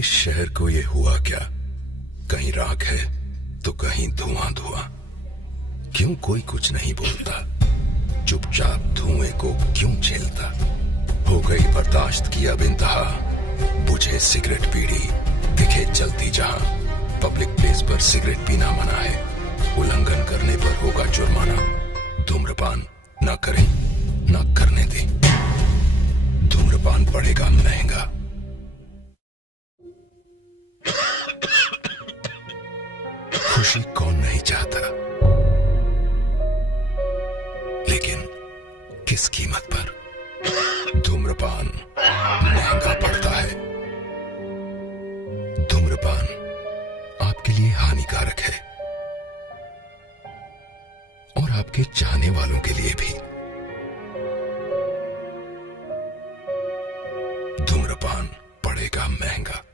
इस शहर को ये हुआ क्या? कहीं राख है तो कहीं धुआं धुआं। क्यों कोई कुछ नहीं बोलता? चुपचाप धुएं को क्यों झेलता? हो गई बर्दाश्त की अब इंतहा। बुझे सिगरेट बीड़ी दिखे जलती जहां। पब्लिक प्लेस पर सिगरेट पीना मना है। उल्लंघन करने पर होगा जुर्माना। धूम्रपान ना करें ना करने दें। धूम्रपान पड़ेगा महंगा। खुशी कौन नहीं चाहता, लेकिन किस कीमत पर? धूम्रपान महंगा पड़ता है। धूम्रपान आपके लिए हानिकारक है और आपके चाहने वालों के लिए भी। धूम्रपान पड़ेगा महंगा।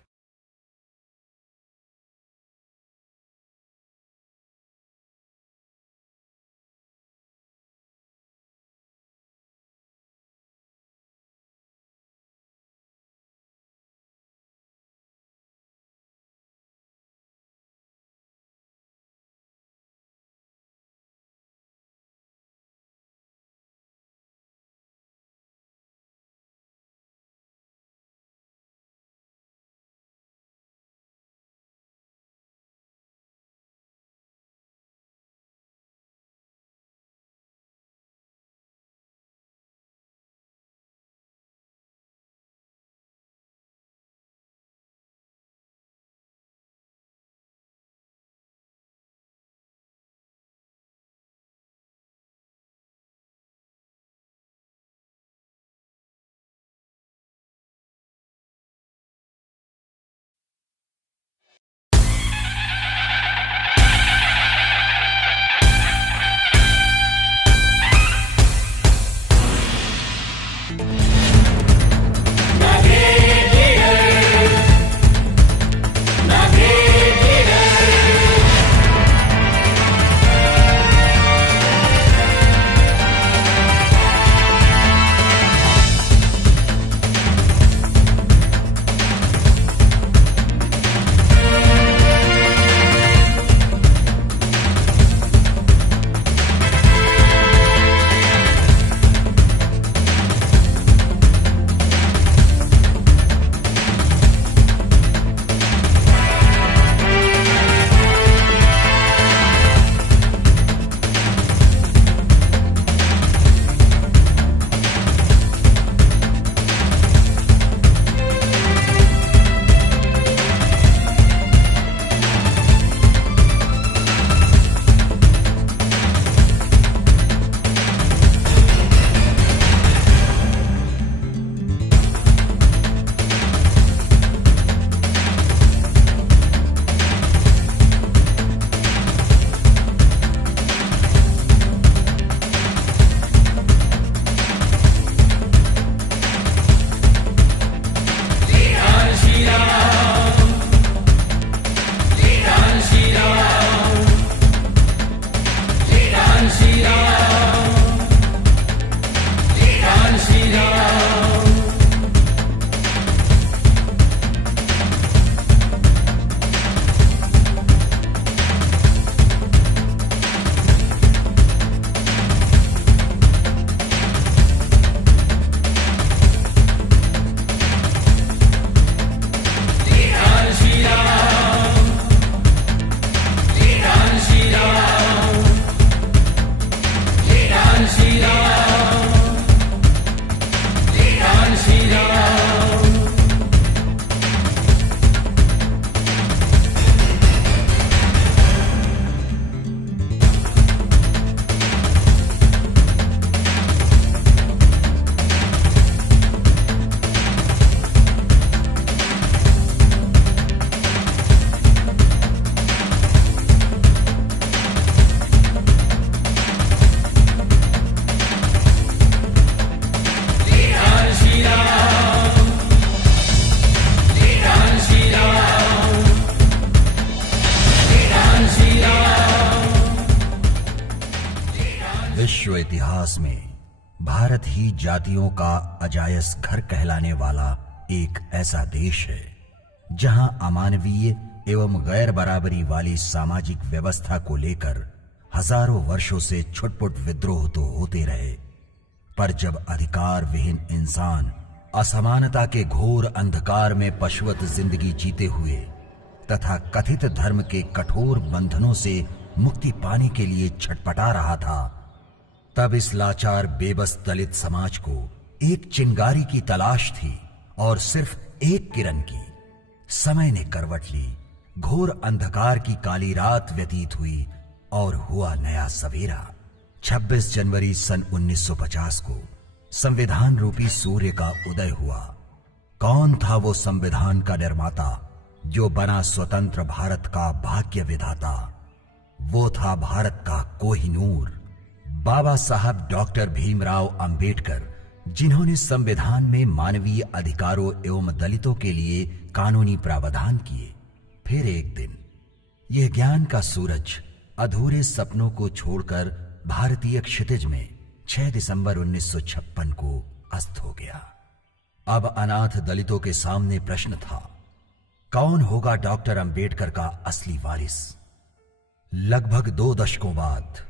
विश्व इतिहास में भारत ही जातियों का अजायज घर कहलाने वाला एक ऐसा देश है जहां अमानवीय एवं गैर बराबरी वाली सामाजिक व्यवस्था को लेकर हजारों वर्षों से छुटपुट विद्रोह तो होते रहे, पर जब अधिकार विहीन इंसान असमानता के घोर अंधकार में पशुवत जिंदगी जीते हुए तथा कथित धर्म के कठोर बंधनों से मुक्ति पाने के लिए छटपटा रहा था, तब इस लाचार बेबस दलित समाज को एक चिंगारी की तलाश थी और सिर्फ एक किरण की। समय ने करवट ली, घोर अंधकार की काली रात व्यतीत हुई और हुआ नया सवेरा। 26 जनवरी सन 1950 को संविधान रूपी सूर्य का उदय हुआ। कौन था वो संविधान का निर्माता जो बना स्वतंत्र भारत का भाग्य विधाता? वो था भारत का कोहिनूर, बाबा साहब डॉक्टर भीमराव अंबेडकर, जिन्होंने संविधान में मानवीय अधिकारों एवं दलितों के लिए कानूनी प्रावधान किए। फिर एक दिन यह ज्ञान का सूरज अधूरे सपनों को छोड़कर भारतीय क्षितिज में 6 दिसंबर 1956 को अस्त हो गया। अब अनाथ दलितों के सामने प्रश्न था, कौन होगा डॉक्टर अंबेडकर का असली वारिस? लगभग 2 दशकों बाद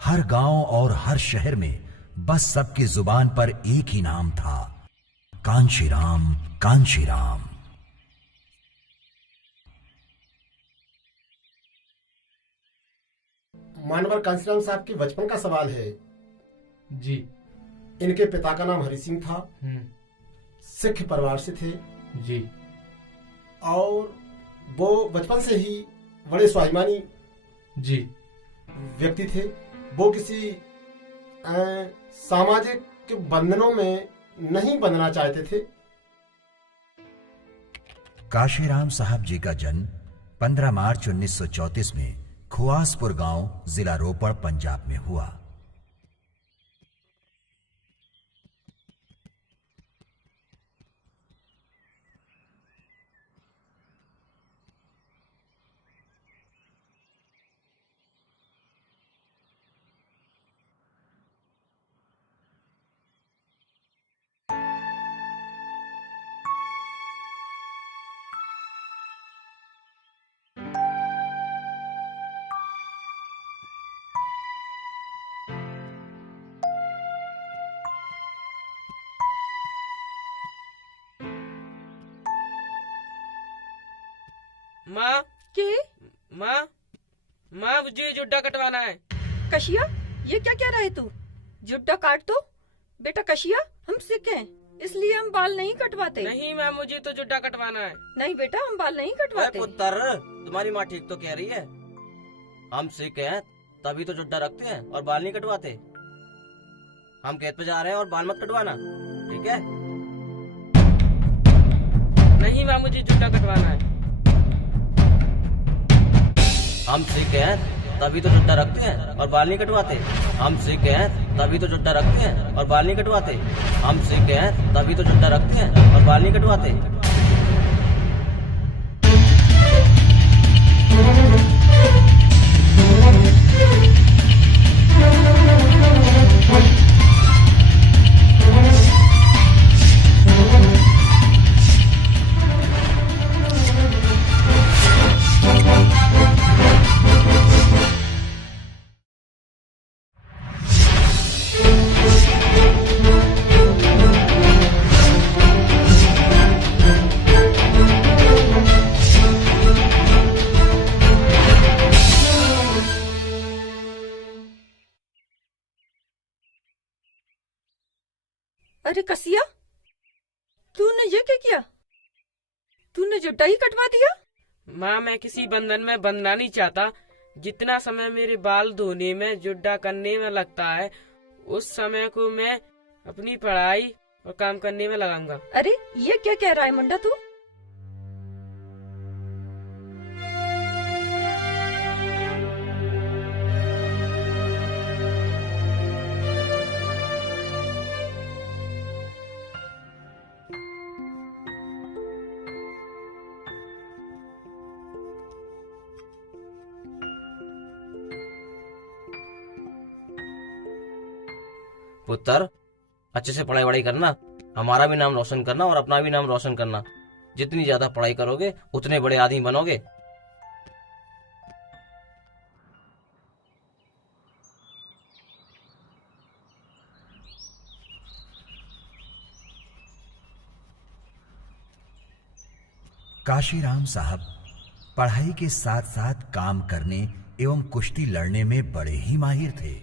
हर गांव और हर शहर में बस सबकी जुबान पर एक ही नाम था, कांशीराम, कांशीराम। मानवर कांशीराम साहब के बचपन का सवाल है जी। इनके पिता का नाम हरि सिंह था, सिख परिवार से थे जी, और वो बचपन से ही बड़े स्वाभिमानी जी व्यक्ति थे। वो किसी सामाजिक बंधनों में नहीं बंधना चाहते थे। काशीराम साहब जी का जन्म 15 मार्च 1934 में खुआसपुर गांव, जिला रोपड़, पंजाब में हुआ। माँ के माँ माँ मुझे जुड्डा कटवाना है। कशिया, ये क्या कह रहा है तू? जुड्डा काट दो बेटा। कशिया, हम सिख हैं इसलिए हम बाल नहीं कटवाते। नहीं माँ, मुझे तो जुड्डा कटवाना है। नहीं बेटा, हम बाल नहीं कटवाते। पुत्र, तुम्हारी माँ ठीक तो कह रही है। हम सिख हैं तभी तो जुड्डा रखते हैं और बाल नहीं कटवाते। हम खेत पे जा रहे हैं और बाल मत कटवाना, ठीक है? नहीं माँ, मुझे जुड्डा कटवाना है। हम सिख हैं तभी तो जुड्डा रखते हैं और बाल नहीं कटवाते। हम सिख हैं तभी तो जुड्डा रखते हैं और बाल नहीं कटवाते। हम सिख हैं तभी तो जुड्डा रखते हैं और बाल नहीं कटवाते। अरे कसिया, तूने ये क्या किया? तूने जुड्डा ही कटवा दिया? माँ, मैं किसी बंधन में बंधना नहीं चाहता। जितना समय मेरे बाल धोने में, जुड्डा करने में लगता है, उस समय को मैं अपनी पढ़ाई और काम करने में लगाऊंगा। अरे ये क्या कह रहा है मुंडा तू? पुत्र, अच्छे से पढ़ाई वढ़ाई करना, हमारा भी नाम रोशन करना और अपना भी नाम रोशन करना। जितनी ज्यादा पढ़ाई करोगे उतने बड़े आदमी बनोगे। काशीराम साहब पढ़ाई के साथ साथ काम करने एवं कुश्ती लड़ने में बड़े ही माहिर थे।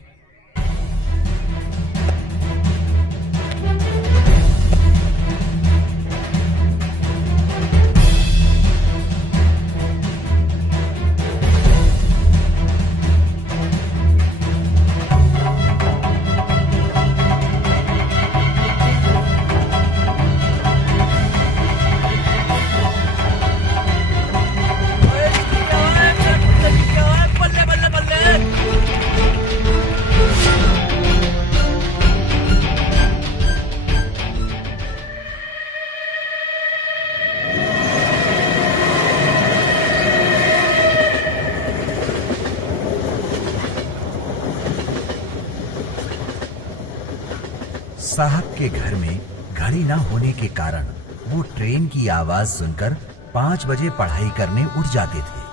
साहब के घर में घड़ी न होने के कारण वो ट्रेन की आवाज सुनकर 5 बजे पढ़ाई करने उठ जाते थे।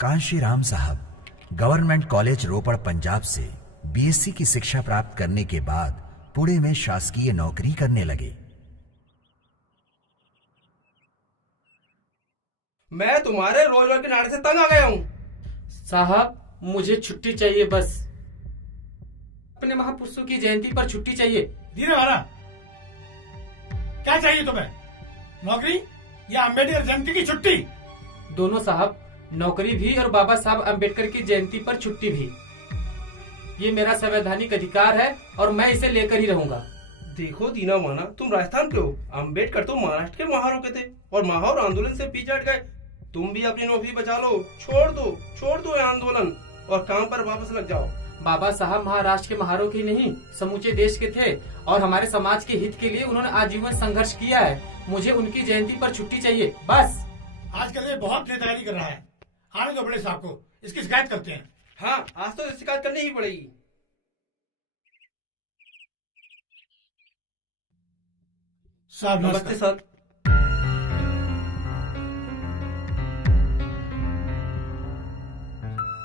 कांशीराम साहब गवर्नमेंट कॉलेज रोपड़ पंजाब से बीएससी की शिक्षा प्राप्त करने के बाद पुणे में शासकीय नौकरी करने लगे। मैं तुम्हारे रोजगार के नारे से तंग आ गया हूँ। साहब मुझे छुट्टी चाहिए, बस अपने महापुरुषों की जयंती पर छुट्टी चाहिए। दीने वाला क्या चाहिए तुम्हें, नौकरी या अम्बेडकर जयंती की छुट्टी? दोनों साहब, नौकरी भी और बाबा साहब अम्बेडकर की जयंती पर छुट्टी भी। ये मेरा संवैधानिक अधिकार है और मैं इसे लेकर ही रहूंगा। देखो दीना माना, तुम राजस्थान के हो, अम्बेडकर तो महाराष्ट्र के महारों के थे और महार आंदोलन से पीछे हट गए। तुम भी अपनी नौकरी बचा लो, छोड़ दो ये आंदोलन और काम पर वापस लग जाओ। बाबा साहब महाराष्ट्र के महारों के नहीं, समूचे देश के थे और हमारे समाज के हित के लिए उन्होंने आजीवन संघर्ष किया है। मुझे उनकी जयंती पर छुट्टी चाहिए, बस। आजकल ये बहुत नेतागिरी कर रहा है। आने दो बड़े साहब को, इसकी शिकायत करते हैं। हाँ, आज तो शिकायत करनी ही पड़ेगी। साहब नमस्ते सर।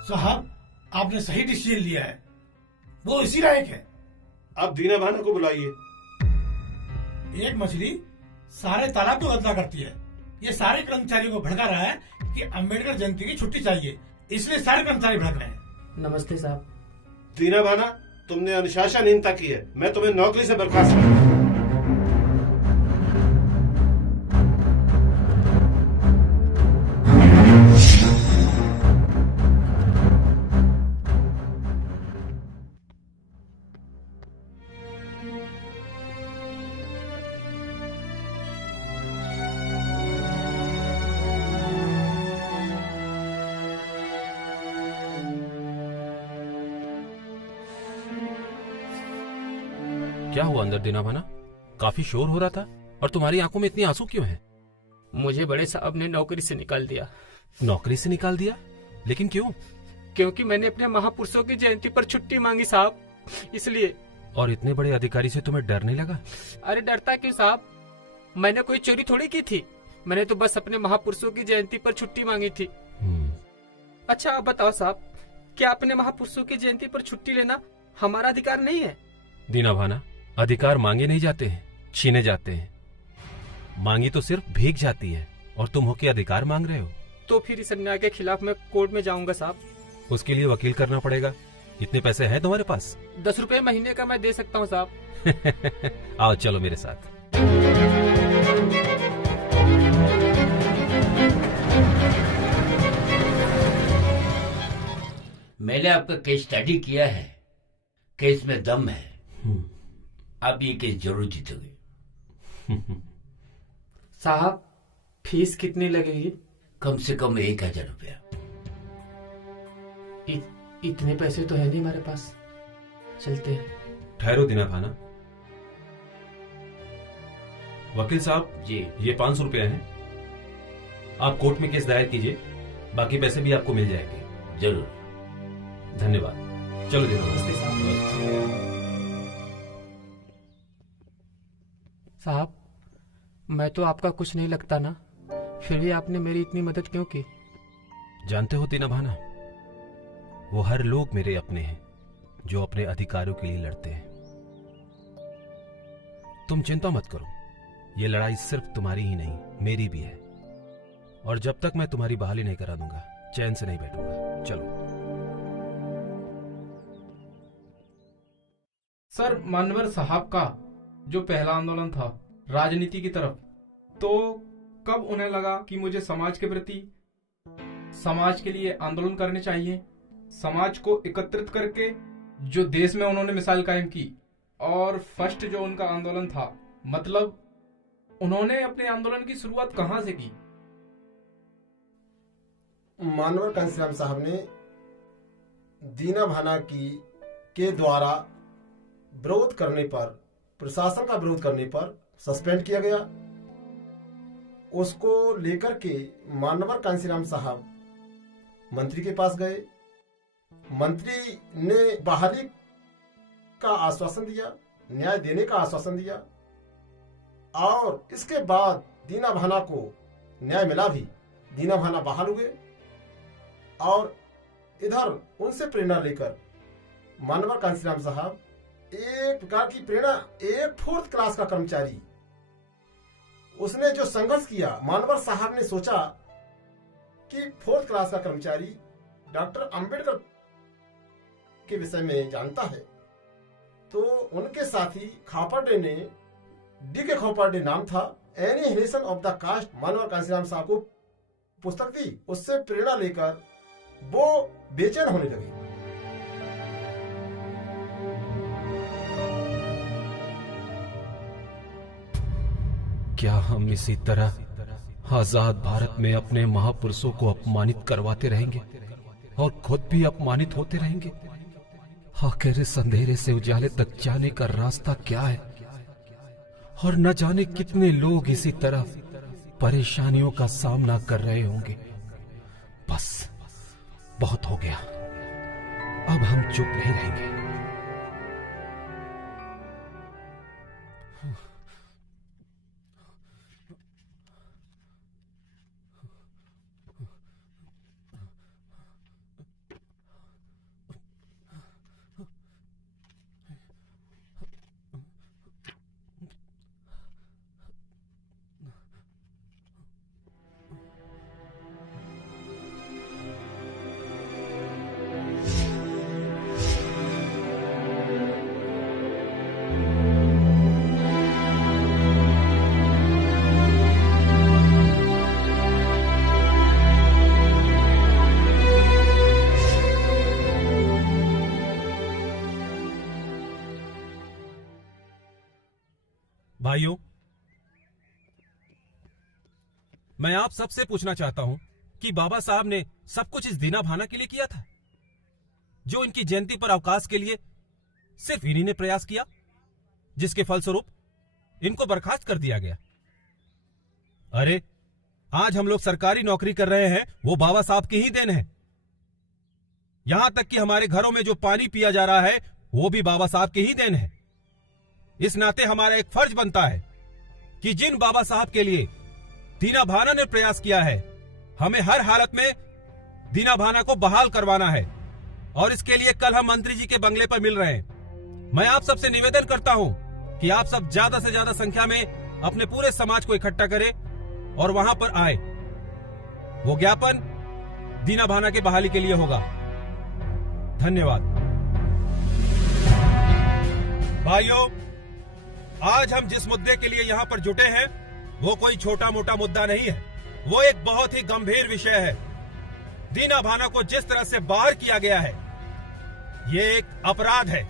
साहब आपने सही डिसीजन लिया है, वो इसी लायक है। अब दीना भाना को बुलाइए। एक मछली सारे तालाब को गंदा करती है। ये सारे कर्मचारियों को भड़का रहा है कि अम्बेडकर जयंती की छुट्टी चाहिए, इसलिए सारे कर्मचारी भड़क रहे हैं। नमस्ते साहब। दीना भाना, तुमने अनुशासनहीनता की है, मैं तुम्हें नौकरी से बर्खास्त करूंगा। क्या हुआ अंदर दीना भाना? काफी शोर हो रहा था और तुम्हारी आंखों में इतनी आंसू क्यों हैं? मुझे बड़े साहब ने नौकरी से निकाल दिया। नौकरी से निकाल दिया? लेकिन क्यों? क्योंकि मैंने अपने महापुरुषों की जयंती पर छुट्टी मांगी साहब, इसलिए। और इतने बड़े अधिकारी से तुम्हें डर नहीं लगा? अरे डरता क्यों साहब, मैंने कोई चोरी थोड़ी की थी। मैंने तो बस अपने महापुरुषों की जयंती पर छुट्टी मांगी थी। अच्छा आप बताओ साहब, क्या अपने महापुरुषों की जयंती पर छुट्टी लेना हमारा अधिकार नहीं है? दीना भाना, अधिकार मांगे नहीं जाते हैं, छीने जाते हैं। मांगी तो सिर्फ भीख जाती है और तुम होके अधिकार मांग रहे हो। तो फिर इस अन्याय के खिलाफ मैं कोर्ट में जाऊंगा साहब। उसके लिए वकील करना पड़ेगा। इतने पैसे हैं तुम्हारे पास? 10 रुपए महीने का मैं दे सकता हूँ साहब। आओ चलो मेरे साथ। मैंने आपका केस स्टडी किया है, केस में दम है। आप ये केस जरूर जीतोगे। साहब फीस कितनी लगेगी? कम से कम 1000 रुपया। इतने पैसे तो है नहीं हमारे पास, चलते हैं। ठहरो दीना भाना। वकील साहब जी, ये 500 रुपया है। आप कोर्ट में केस दायर कीजिए, बाकी पैसे भी आपको मिल जाएंगे। जरूर। धन्यवाद। चलो दीना। नमस्ते साहब। साहब मैं तो आपका कुछ नहीं लगता ना, फिर भी आपने मेरी इतनी मदद क्यों की? जानते हो दीना भाना, वो हर लोग मेरे अपने हैं जो अपने अधिकारों के लिए लड़ते हैं। तुम चिंता मत करो, ये लड़ाई सिर्फ तुम्हारी ही नहीं मेरी भी है, और जब तक मैं तुम्हारी बहाली नहीं करा दूंगा चैन से नहीं बैठूंगा। चलो। सर, मानवर साहब का जो पहला आंदोलन था राजनीति की तरफ, तो कब उन्हें लगा कि मुझे समाज के प्रति, समाज के लिए आंदोलन करने चाहिए, समाज को एकत्रित करके जो देश में उन्होंने मिसाल कायम की। और फर्स्ट जो उनका आंदोलन था, मतलब उन्होंने अपने आंदोलन की शुरुआत कहां से की? मानवर कांसीराम साहब ने दीना भाना के द्वारा विरोध करने पर, प्रशासन का विरोध करने पर सस्पेंड किया गया। उसको लेकर के मानवर कांसीराम साहब मंत्री के पास गए। मंत्री ने बहाली का आश्वासन दिया, न्याय देने का आश्वासन दिया, और इसके बाद दीना भाना को न्याय मिला भी। दीना भाना बहाल हुए, और इधर उनसे प्रेरणा लेकर मानवर कांसीराम साहब एक प्रकार की प्रेरणा, एक 4th क्लास का कर्मचारी, उसने जो संघर्ष किया, मानवर साहब ने सोचा कि 4th क्लास का कर्मचारी डॉक्टर अंबेडकर के विषय में जानता है, तो उनके साथी खापर्डे ने, D.K. खापर्डे नाम था, एनिहिलेशन ऑफ द कास्ट, मानवर कांसीराम साहब को पुस्तक दी। उससे प्रेरणा लेकर वो बेचैन होने लगे। क्या हम इसी तरह आजाद भारत में अपने महापुरुषों को अपमानित करवाते रहेंगे और खुद भी अपमानित होते रहेंगे? आखिर इस अंधेरे से उजाले तक जाने का रास्ता क्या है? और न जाने कितने लोग इसी तरह परेशानियों का सामना कर रहे होंगे। बस बहुत हो गया, अब हम चुप नहीं रहेंगे। भाइयों, मैं आप सबसे पूछना चाहता हूं कि बाबा साहब ने सब कुछ इस दीना भाना के लिए किया था, जो इनकी जयंती पर अवकाश के लिए सिर्फ इन्हीं ने प्रयास किया, जिसके फलस्वरूप इनको बर्खास्त कर दिया गया। अरे आज हम लोग सरकारी नौकरी कर रहे हैं, वो बाबा साहब की ही देन है। यहां तक कि हमारे घरों में जो पानी पिया जा रहा है वो भी बाबा साहब की ही देन है। इस नाते हमारा एक फर्ज बनता है कि जिन बाबा साहब के लिए दीना भाना ने प्रयास किया है, हमें हर हालत में दीना भाना को बहाल करवाना है। और इसके लिए कल हम मंत्री जी के बंगले पर मिल रहे हैं। मैं आप सबसे निवेदन करता हूं कि आप सब ज्यादा से ज्यादा संख्या में अपने पूरे समाज को इकट्ठा करे और वहां पर आए। वो ज्ञापन दीना भाना की बहाली के लिए होगा। धन्यवाद। भाइयों, आज हम जिस मुद्दे के लिए यहाँ पर जुटे हैं वो कोई छोटा मोटा मुद्दा नहीं है, वो एक बहुत ही गंभीर विषय है। दीना भाना को जिस तरह से बाहर किया गया है ये एक अपराध है,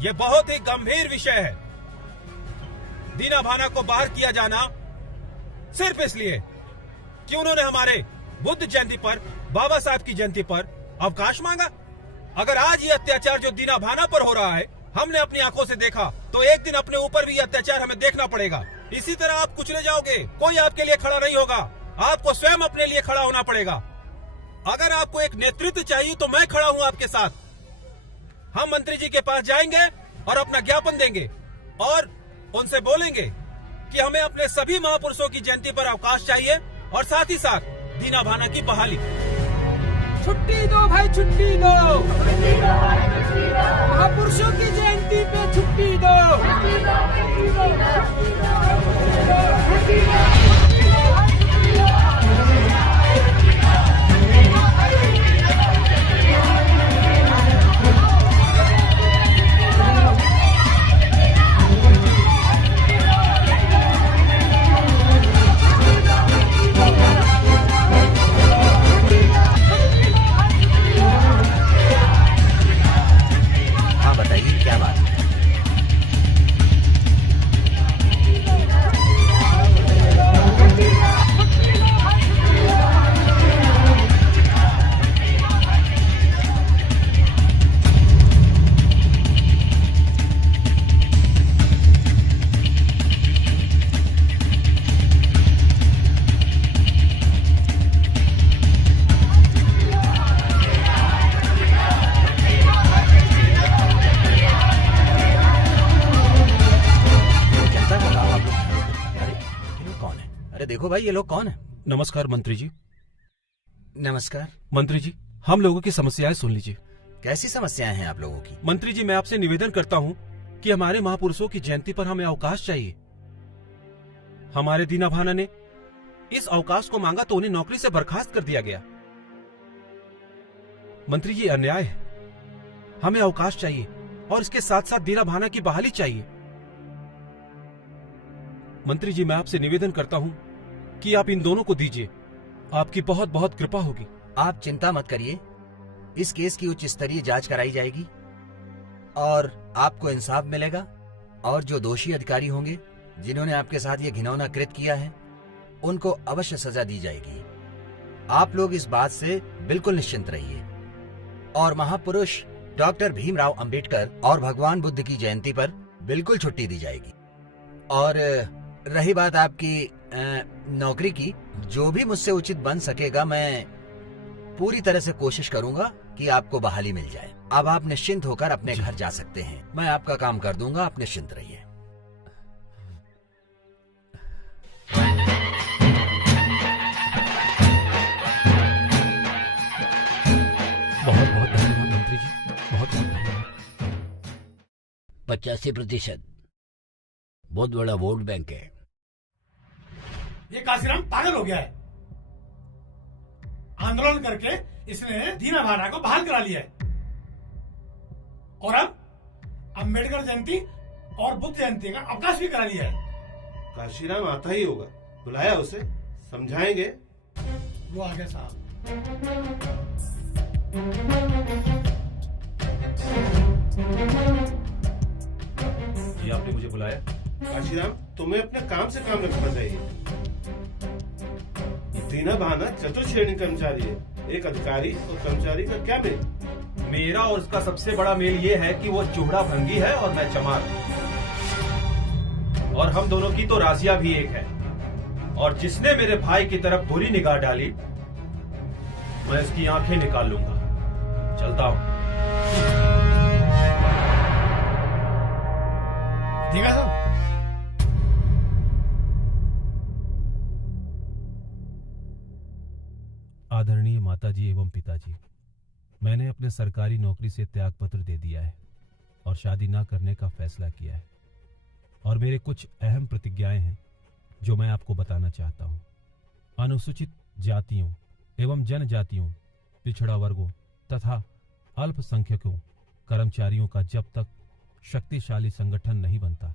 ये बहुत ही गंभीर विषय है। दीना भाना को बाहर किया जाना सिर्फ इसलिए कि उन्होंने हमारे बुद्ध जयंती पर, बाबा साहब की जयंती पर अवकाश मांगा। अगर आज ये अत्याचार जो दीना भाना पर हो रहा है हमने अपनी आंखों से देखा तो एक दिन अपने ऊपर भी ये अत्याचार हमें देखना पड़ेगा। इसी तरह आप कुचले जाओगे, कोई आपके लिए खड़ा नहीं होगा, आपको स्वयं अपने लिए खड़ा होना पड़ेगा। अगर आपको एक नेतृत्व चाहिए तो मैं खड़ा हूं आपके साथ। हम मंत्री जी के पास जाएंगे और अपना ज्ञापन देंगे और उनसे बोलेंगे कि हमें अपने सभी महापुरुषों की जयंती पर अवकाश चाहिए और साथ ही साथ दीना भाना की बहाली। छुट्टी दो भाई, छुट्टी दो। महापुरुषों की जयंती पे छुट्टी दो। बताइए क्या बात है? देखो भाई, ये लोग कौन है? नमस्कार मंत्री जी। नमस्कार मंत्री जी, हम लोगों की समस्याएं सुन लीजिए। कैसी समस्याएं हैं आप लोगों की? मंत्री जी, मैं आपसे निवेदन करता हूं कि हमारे महापुरुषों की जयंती पर हमें अवकाश चाहिए। हमारे दीना भाना ने इस अवकाश को मांगा तो उन्हें नौकरी से बर्खास्त कर दिया गया। मंत्री जी, अन्याय है। हमें अवकाश चाहिए और इसके साथ साथ दीना भाना की बहाली चाहिए। मंत्री जी, मैं आपसे निवेदन करता हूं कि आप इन दोनों को दीजिए, आपकी बहुत बहुत कृपा होगी। आप चिंता मत करिए, इस केस की उच्च स्तरीय जांच कराई जाएगी और आपको इंसाफ मिलेगा और जो दोषी अधिकारी होंगे जिन्होंने आपके साथ ये घिनौना कृत्य किया है उनको अवश्य सजा दी जाएगी। आप लोग इस बात से बिल्कुल निश्चिंत रहिए। और महापुरुष डॉक्टर भीमराव अंबेडकर और भगवान बुद्ध की जयंती पर बिल्कुल छुट्टी दी जाएगी। और रही बात आपकी नौकरी की, जो भी मुझसे उचित बन सकेगा मैं पूरी तरह से कोशिश करूंगा कि आपको बहाली मिल जाए। अब आप निश्चिंत होकर अपने घर जा सकते हैं। मैं आपका काम कर दूंगा, आप निश्चिंत रहिए। बहुत बहुत धन्यवाद मंत्री जी, बहुत बहुत धन्यवाद। 85% बहुत बड़ा वोट बैंक है। ये काशीराम पागल हो गया है। आंदोलन करके इसने दीना भाना को बहाल करा लिया है और अब अंबेडकर जयंती और बुद्ध जयंती का अवकाश भी करा लिया है। काशीराम आता ही होगा, बुलाया उसे, समझाएंगे। वो आ गया साहब। ये आपने मुझे बुलाया? काशीराम, तुम्हें अपने काम से काम रखना चाहिए। दीना भाना चतुर्थ श्रेणी कर्मचारी है, एक अधिकारी और कर्मचारी का क्या मेल? मेरा और उसका सबसे बड़ा मेल ये है कि वो चूड़ा भंगी है और मैं चमार, और हम दोनों की तो राजिया भी एक है। और जिसने मेरे भाई की तरफ बुरी निगाह डाली मैं इसकी आंखें निकाल लूंगा। चलता हूं। ठीक है साहब। आदरणीय माताजी एवं पिताजी, मैंने अपने सरकारी नौकरी से त्याग पत्र दे दिया है और शादी ना करने का फैसला किया है। और मेरे कुछ अहम प्रतिज्ञाएं हैं जो मैं आपको बताना चाहता हूं। अनुसूचित जातियों एवं जनजातियों, पिछड़ा वर्गों तथा अल्पसंख्यकों कर्मचारियों का जब तक शक्तिशाली संगठन नहीं बनता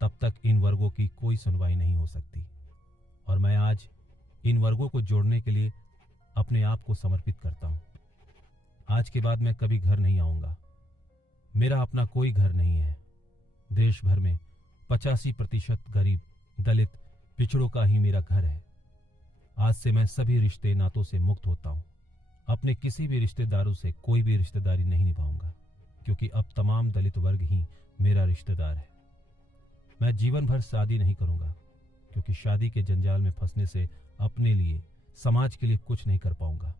तब तक इन वर्गों की कोई सुनवाई नहीं हो सकती। और मैं आज इन वर्गों को जोड़ने के लिए अपने आप को समर्पित करता हूं। आज के बाद मैं कभी घर नहीं आऊंगा। मेरा अपना कोई घर नहीं है। देश भर में 85% गरीब, दलित, पिछड़ों का ही मेरा घर है। आज से मैं सभी रिश्ते नातों से मुक्त होता हूं। अपने किसी भी रिश्तेदारों से कोई भी रिश्तेदारी नहीं निभाऊंगा, क्योंकि अब तमाम दलित वर्ग ही मेरा रिश्तेदार है। मैं जीवन भर शादी नहीं करूंगा, क्योंकि शादी के जंजाल में फंसने से अपने लिए, समाज के लिए कुछ नहीं कर पाऊंगा।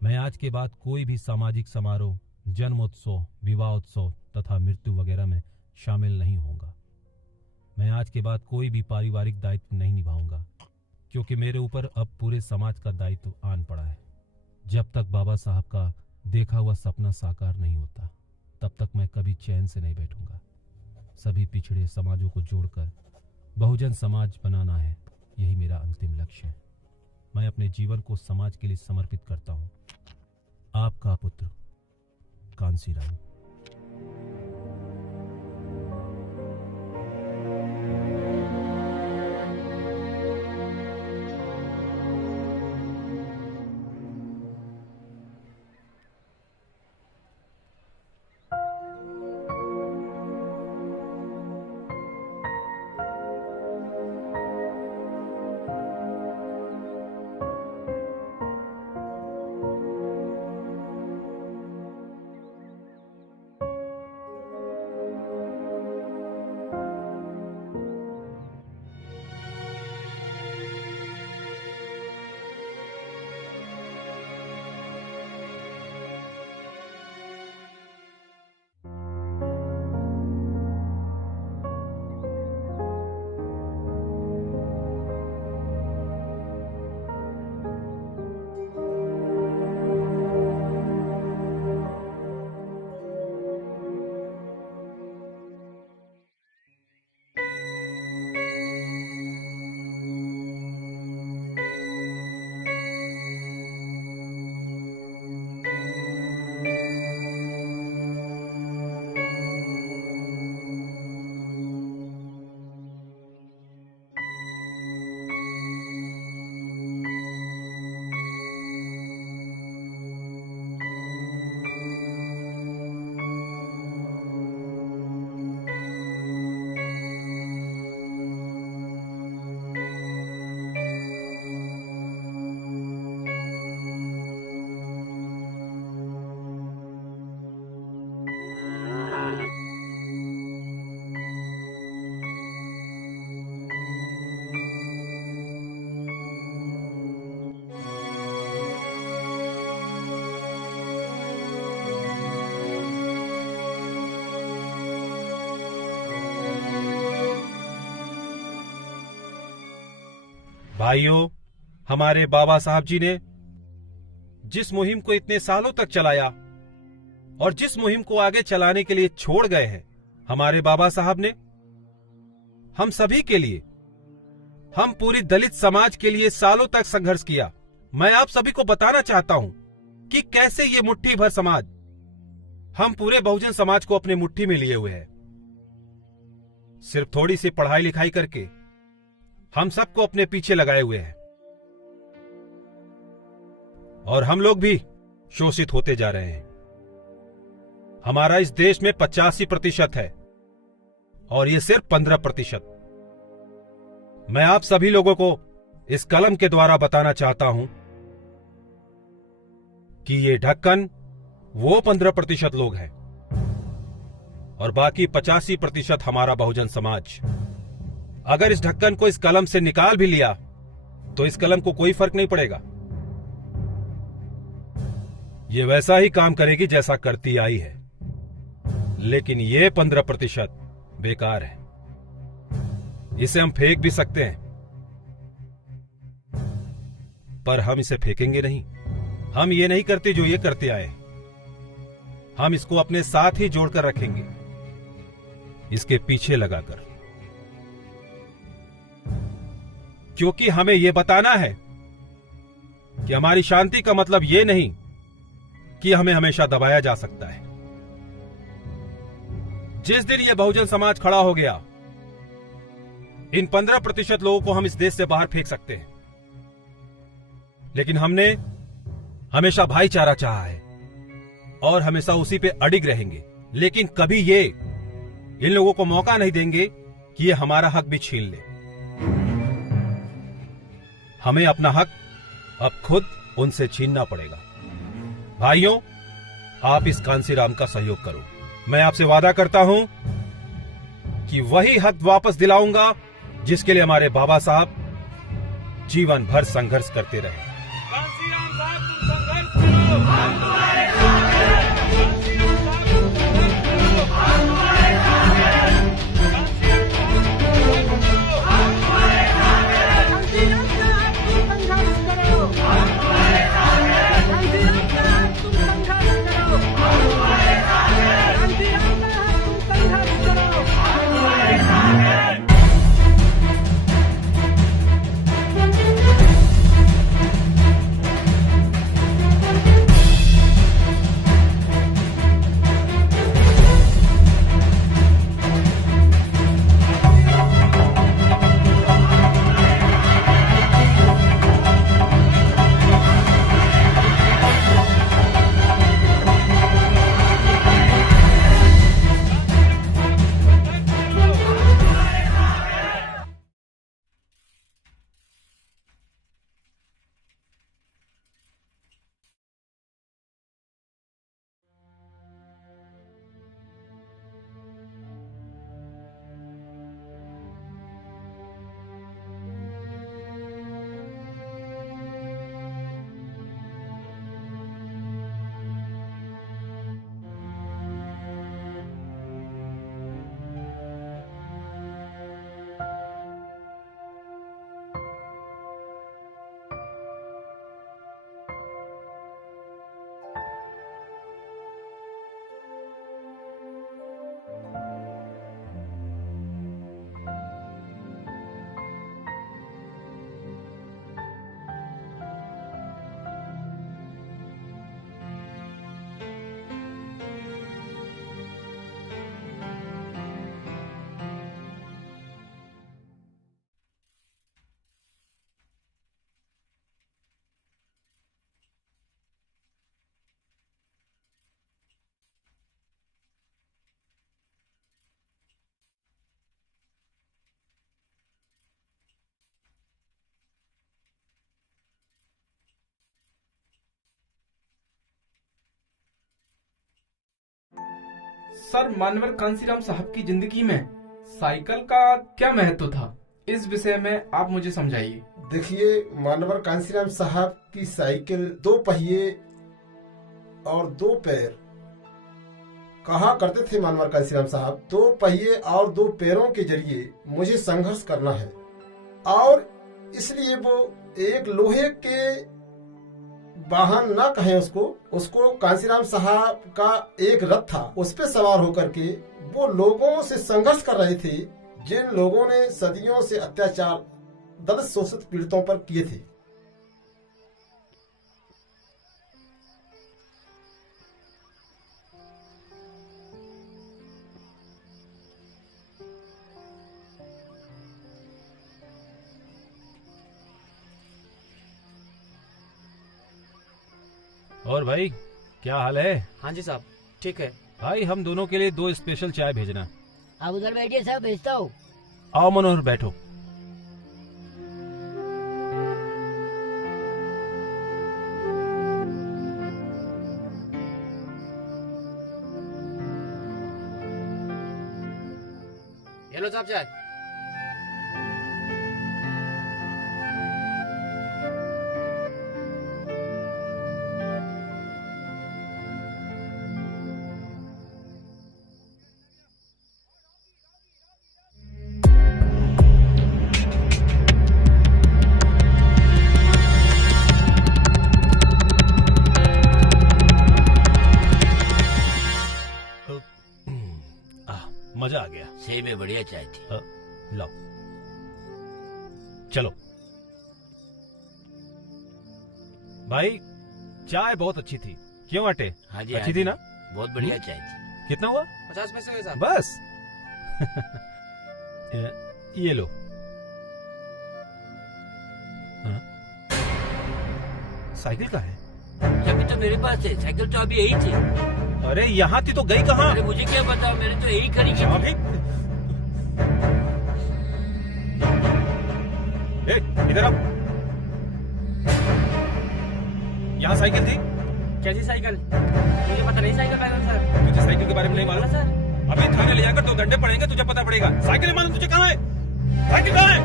मैं आज के बाद कोई भी सामाजिक समारोह, जन्मोत्सव, विवाहोत्सव तथा मृत्यु वगैरह में शामिल नहीं होऊंगा। मैं आज के बाद कोई भी पारिवारिक दायित्व नहीं निभाऊंगा, क्योंकि मेरे ऊपर अब पूरे समाज का दायित्व आन पड़ा है। जब तक बाबा साहब का देखा हुआ सपना साकार नहीं होता, तब तक मैं कभी चैन से नहीं बैठूंगा। सभी पिछड़े समाजों को जोड़कर बहुजन समाज बनाना है, यही मेरा अंतिम लक्ष्य है। मैं अपने जीवन को समाज के लिए समर्पित करता हूं। आपका पुत्र कांसीराम। भाइयों, हमारे बाबा साहब जी ने जिस मुहिम को इतने सालों तक चलाया और जिस मुहिम को आगे चलाने के लिए छोड़ गए हैं, हमारे बाबा साहब ने हम सभी के लिए, हम पूरी दलित समाज के लिए सालों तक संघर्ष किया। मैं आप सभी को बताना चाहता हूं कि कैसे ये मुट्ठी भर समाज, हम पूरे बहुजन समाज को अपने मुट्ठी में लिए हुए हैं। सिर्फ थोड़ी सी पढ़ाई लिखाई करके हम सबको अपने पीछे लगाए हुए हैं और हम लोग भी शोषित होते जा रहे हैं। हमारा इस देश में 85% है और ये सिर्फ 15%। मैं आप सभी लोगों को इस कलम के द्वारा बताना चाहता हूं कि ये ढक्कन वो 15% लोग हैं और बाकी 85% हमारा बहुजन समाज। अगर इस ढक्कन को इस कलम से निकाल भी लिया तो इस कलम को कोई फर्क नहीं पड़ेगा। ये वैसा ही काम करेगी जैसा करती आई है, लेकिन ये 15% बेकार है। इसे हम फेंक भी सकते हैं, पर हम इसे फेंकेंगे नहीं। हम ये नहीं करते जो ये करते आए, हम इसको अपने साथ ही जोड़कर रखेंगे, इसके पीछे लगाकर। क्योंकि हमें यह बताना है कि हमारी शांति का मतलब यह नहीं कि हमें हमेशा दबाया जा सकता है। जिस दिन यह बहुजन समाज खड़ा हो गया, इन 15% लोगों को हम इस देश से बाहर फेंक सकते हैं, लेकिन हमने हमेशा भाईचारा चाहा है और हमेशा उसी पे अडिग रहेंगे। लेकिन कभी ये इन लोगों को मौका नहीं देंगे कि ये हमारा हक भी छीन ले। हमें अपना हक अब खुद उनसे छीनना पड़ेगा। भाइयों, आप इस कांसीराम का सहयोग करो। मैं आपसे वादा करता हूं कि वही हक वापस दिलाऊंगा जिसके लिए हमारे बाबा साहब जीवन भर संघर्ष करते रहे। कांसीराम साहब, तुम संघर्ष करो। हम तुम्हारे साथ हैं। कांसीराम साहब, तुम संघर्ष करो। हम तुम्हारे साथ हैं। कांसीराम साहब, तुम संघर्ष करो। हम तुम्हारे साथ हैं। कांसीराम साहब, तुम संघर्ष करो। हम तुम्हारे साथ हैं। कांसीराम साहब, तुम संघर्ष करो। हम तुम्हारे साथ हैं। कांसीराम साहब, तुम संघर्ष करो। हम तुम्हारे साथ हैं। सर, मानवर कांसीराम साहब की जिंदगी में साइकिल का क्या महत्व था, इस विषय में आप मुझे समझाइए। देखिए, मानवर कांसीराम साहब की साइकिल 2 पहिए और 2 पैर कहा करते थे। मानवर कांसीराम साहब 2 पहिए और 2 पैरों के जरिए मुझे संघर्ष करना है, और इसलिए वो एक लोहे के वाहन ना कहें उसको कांसीराम साहब का एक रथ था, उस पे सवार होकर के वो लोगों से संघर्ष कर रहे थे जिन लोगों ने सदियों से अत्याचार दलित शोषित पीड़ितों पर किए थे। और भाई, क्या हाल है? हाँ जी साहब, ठीक है। भाई, हम दोनों के लिए 2 स्पेशल चाय भेजना। आप उधर बैठिए साहब, भेजता हूँ। आओ मनोहर, बैठो। ये लो साहब चाय। मजा आ गया। सही में बढ़िया चाय थी। लाओ, चलो। भाई चाय बहुत अच्छी थी, क्यों अटे? हाँ जी, अच्छी थी ना? बहुत बढ़िया चाय थी। कितना हुआ? 50 पैसे हुए साहब। बस ये लो। हाँ? साइकिल का है? चाबी तो मेरे पास है, साइकिल तो अभी यही थी। अरे यहाँ थी तो गई कहाँ? अरे मुझे क्या पता, मैंने तो यही खरीदी थी। इधर आओ। यहाँ साइकिल थी? कैसी साइकिल? मुझे पता नहीं साइकिल सर। तुझे साइकिल के बारे में नहीं मालूम? सर अभी थाने ले जाकर 2 घंटे पड़ेंगे, तुझे पता पड़ेगा। साइकिल मालूम तुझे कहाँ है? साइकिल कहाँ है?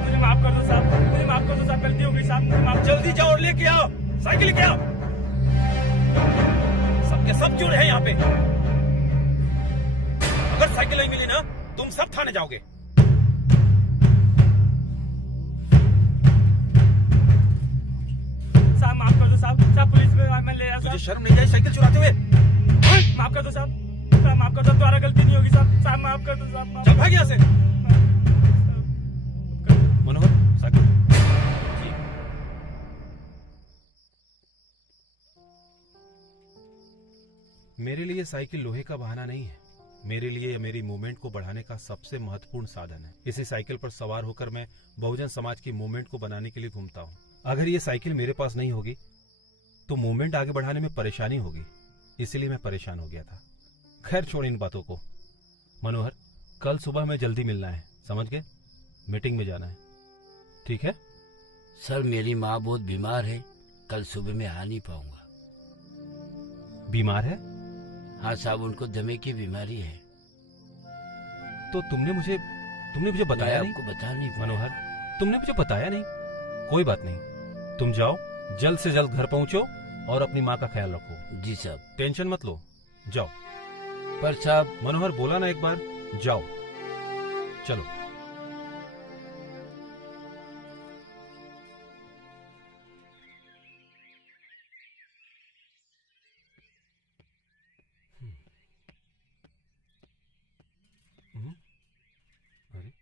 मुझे माफ कर दो साहब, मुझे माफ कर दो साहब, गलती हो गई साहब, मुझे माफ। जल्दी जाओ और लेके आओ साइकिल, लेके आओ। सबके सब जुड़े हैं यहाँ पे। अगर साइकिल नहीं मिली ना, तुम सब थाने जाओगे। साहब माफ कर दो साहब, पुलिस में मैं ले आया। तुझे शर्म नहीं आई साइकिल चुराते हुए? माफ कर दो साहब, माफ कर दो, दोबारा गलती नहीं होगी साहब, माफ कर दो साहब। चल भाग यहाँ से। मनोहर साइकिल। मेरे लिए साइकिल लोहे का बहाना नहीं है, मेरे लिए मेरी मूवमेंट को बढ़ाने का सबसे महत्वपूर्ण साधन है। इसी साइकिल पर सवार होकर मैं बहुजन समाज की मूवमेंट को बनाने के लिए घूमता हूँ। अगर ये साइकिल मेरे पास नहीं होगी तो मूवमेंट आगे बढ़ाने में परेशानी होगी, इसीलिए मैं परेशान हो गया था। खैर छोड़ इन बातों को। मनोहर, कल सुबह में जल्दी मिलना है, समझ गए? मीटिंग में जाना है, ठीक है? सर मेरी माँ बहुत बीमार है, कल सुबह में आ नहीं पाऊंगा। बीमार है? हाँ साहब, उनको दमे की बीमारी है। तो तुमने मुझे बताया नहीं? आपको बता नहीं मनोहर, तुमने मुझे बताया नहीं। कोई बात नहीं, तुम जाओ, जल्द से जल्द घर पहुंचो और अपनी माँ का ख्याल रखो। जी साहब। टेंशन मत लो, जाओ। पर साहब, मनोहर बोला ना एक बार, जाओ। चलो। अरे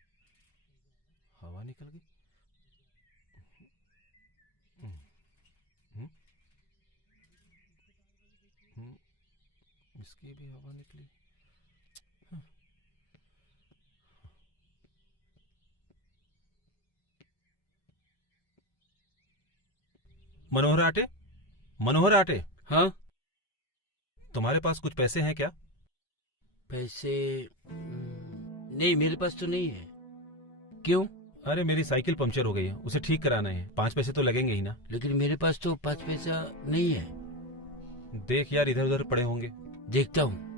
हवा निकल गई। इसकी भी हवा निकली। मनोहर आटे, मनोहर आटे। हाँ? तुम्हारे पास कुछ पैसे हैं क्या? पैसे नहीं, मेरे पास तो नहीं है। क्यों? अरे मेरी साइकिल पंक्चर हो गई है, उसे ठीक कराना है, 5 पैसे तो लगेंगे ही ना। लेकिन मेरे पास तो 5 पैसा नहीं है। देख यार, इधर उधर पड़े होंगे। देखता हूँ।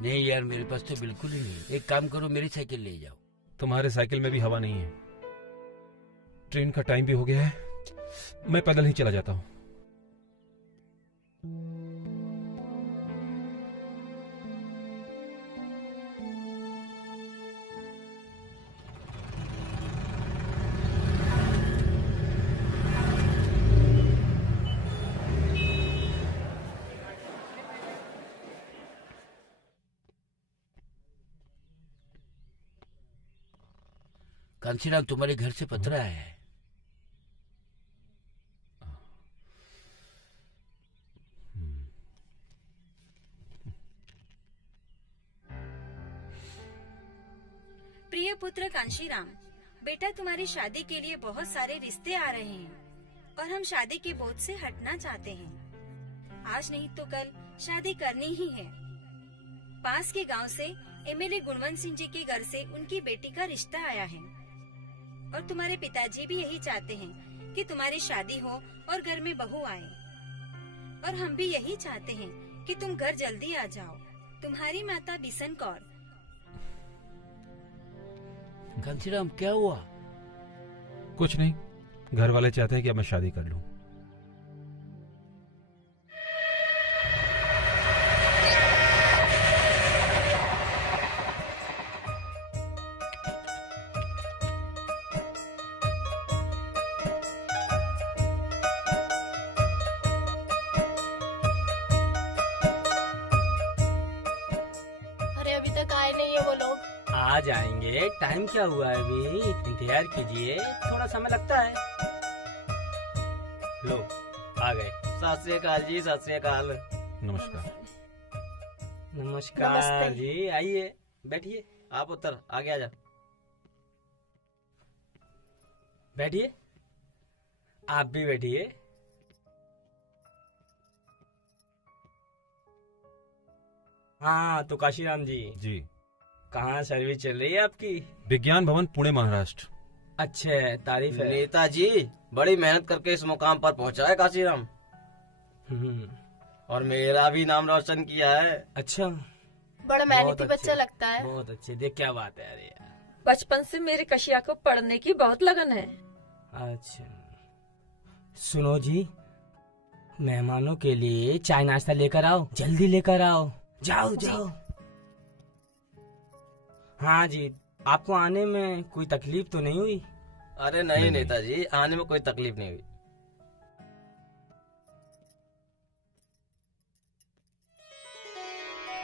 नहीं यार, मेरे पास तो बिल्कुल ही नहीं। एक काम करो, मेरी साइकिल ले जाओ। तुम्हारे साइकिल में भी हवा नहीं है। ट्रेन का टाइम भी हो गया है, मैं पैदल ही चला जाता हूँ। कांशीराम, तुम्हारे घर से पत्र आया है। प्रिय पुत्र कांशीराम, बेटा तुम्हारी शादी के लिए बहुत सारे रिश्ते आ रहे हैं और हम शादी के बोझ से हटना चाहते हैं। आज नहीं तो कल शादी करनी ही है। पास के गांव से एमएलए गुणवंत सिंह जी के घर से उनकी बेटी का रिश्ता आया है और तुम्हारे पिताजी भी यही चाहते हैं कि तुम्हारी शादी हो और घर में बहू आए, और हम भी यही चाहते हैं कि तुम घर जल्दी आ जाओ। तुम्हारी माता बिशन कौर। कांशीराम, क्या हुआ? कुछ नहीं, घर वाले चाहते हैं कि अब मैं शादी कर लूं। आ जाएंगे, टाइम क्या हुआ है अभी, इंतजार कीजिए, थोड़ा समय लगता है। लो आ गए। सत श्री अकाल जी, सत श्री अकाल। नमस्कार। नमस्कार जी, आइए बैठिए। आप उत्तर आगे आ जा। बैठिए, आप भी बैठिए। हाँ तो काशीराम जी जी, कहाँ सर्विस चल रही है आपकी? विज्ञान भवन पुणे महाराष्ट्र। अच्छे, तारीफ है। नेताजी बड़ी मेहनत करके इस मुकाम पर पहुंचा है काशीराम, और मेरा भी नाम रोशन किया है। अच्छा, बड़ा मेहनती बच्चा लगता है। बहुत अच्छे, देख क्या बात है। अरे बचपन से मेरे कशिया को पढ़ने की बहुत लगन है। अच्छा सुनो जी, मेहमानों के लिए चाय नाश्ता लेकर आओ, जल्दी लेकर आओ। जाओ जाओ। हाँ जी, आपको आने में कोई तकलीफ तो नहीं हुई? अरे नहीं नेताजी, आने में कोई तकलीफ नहीं हुई।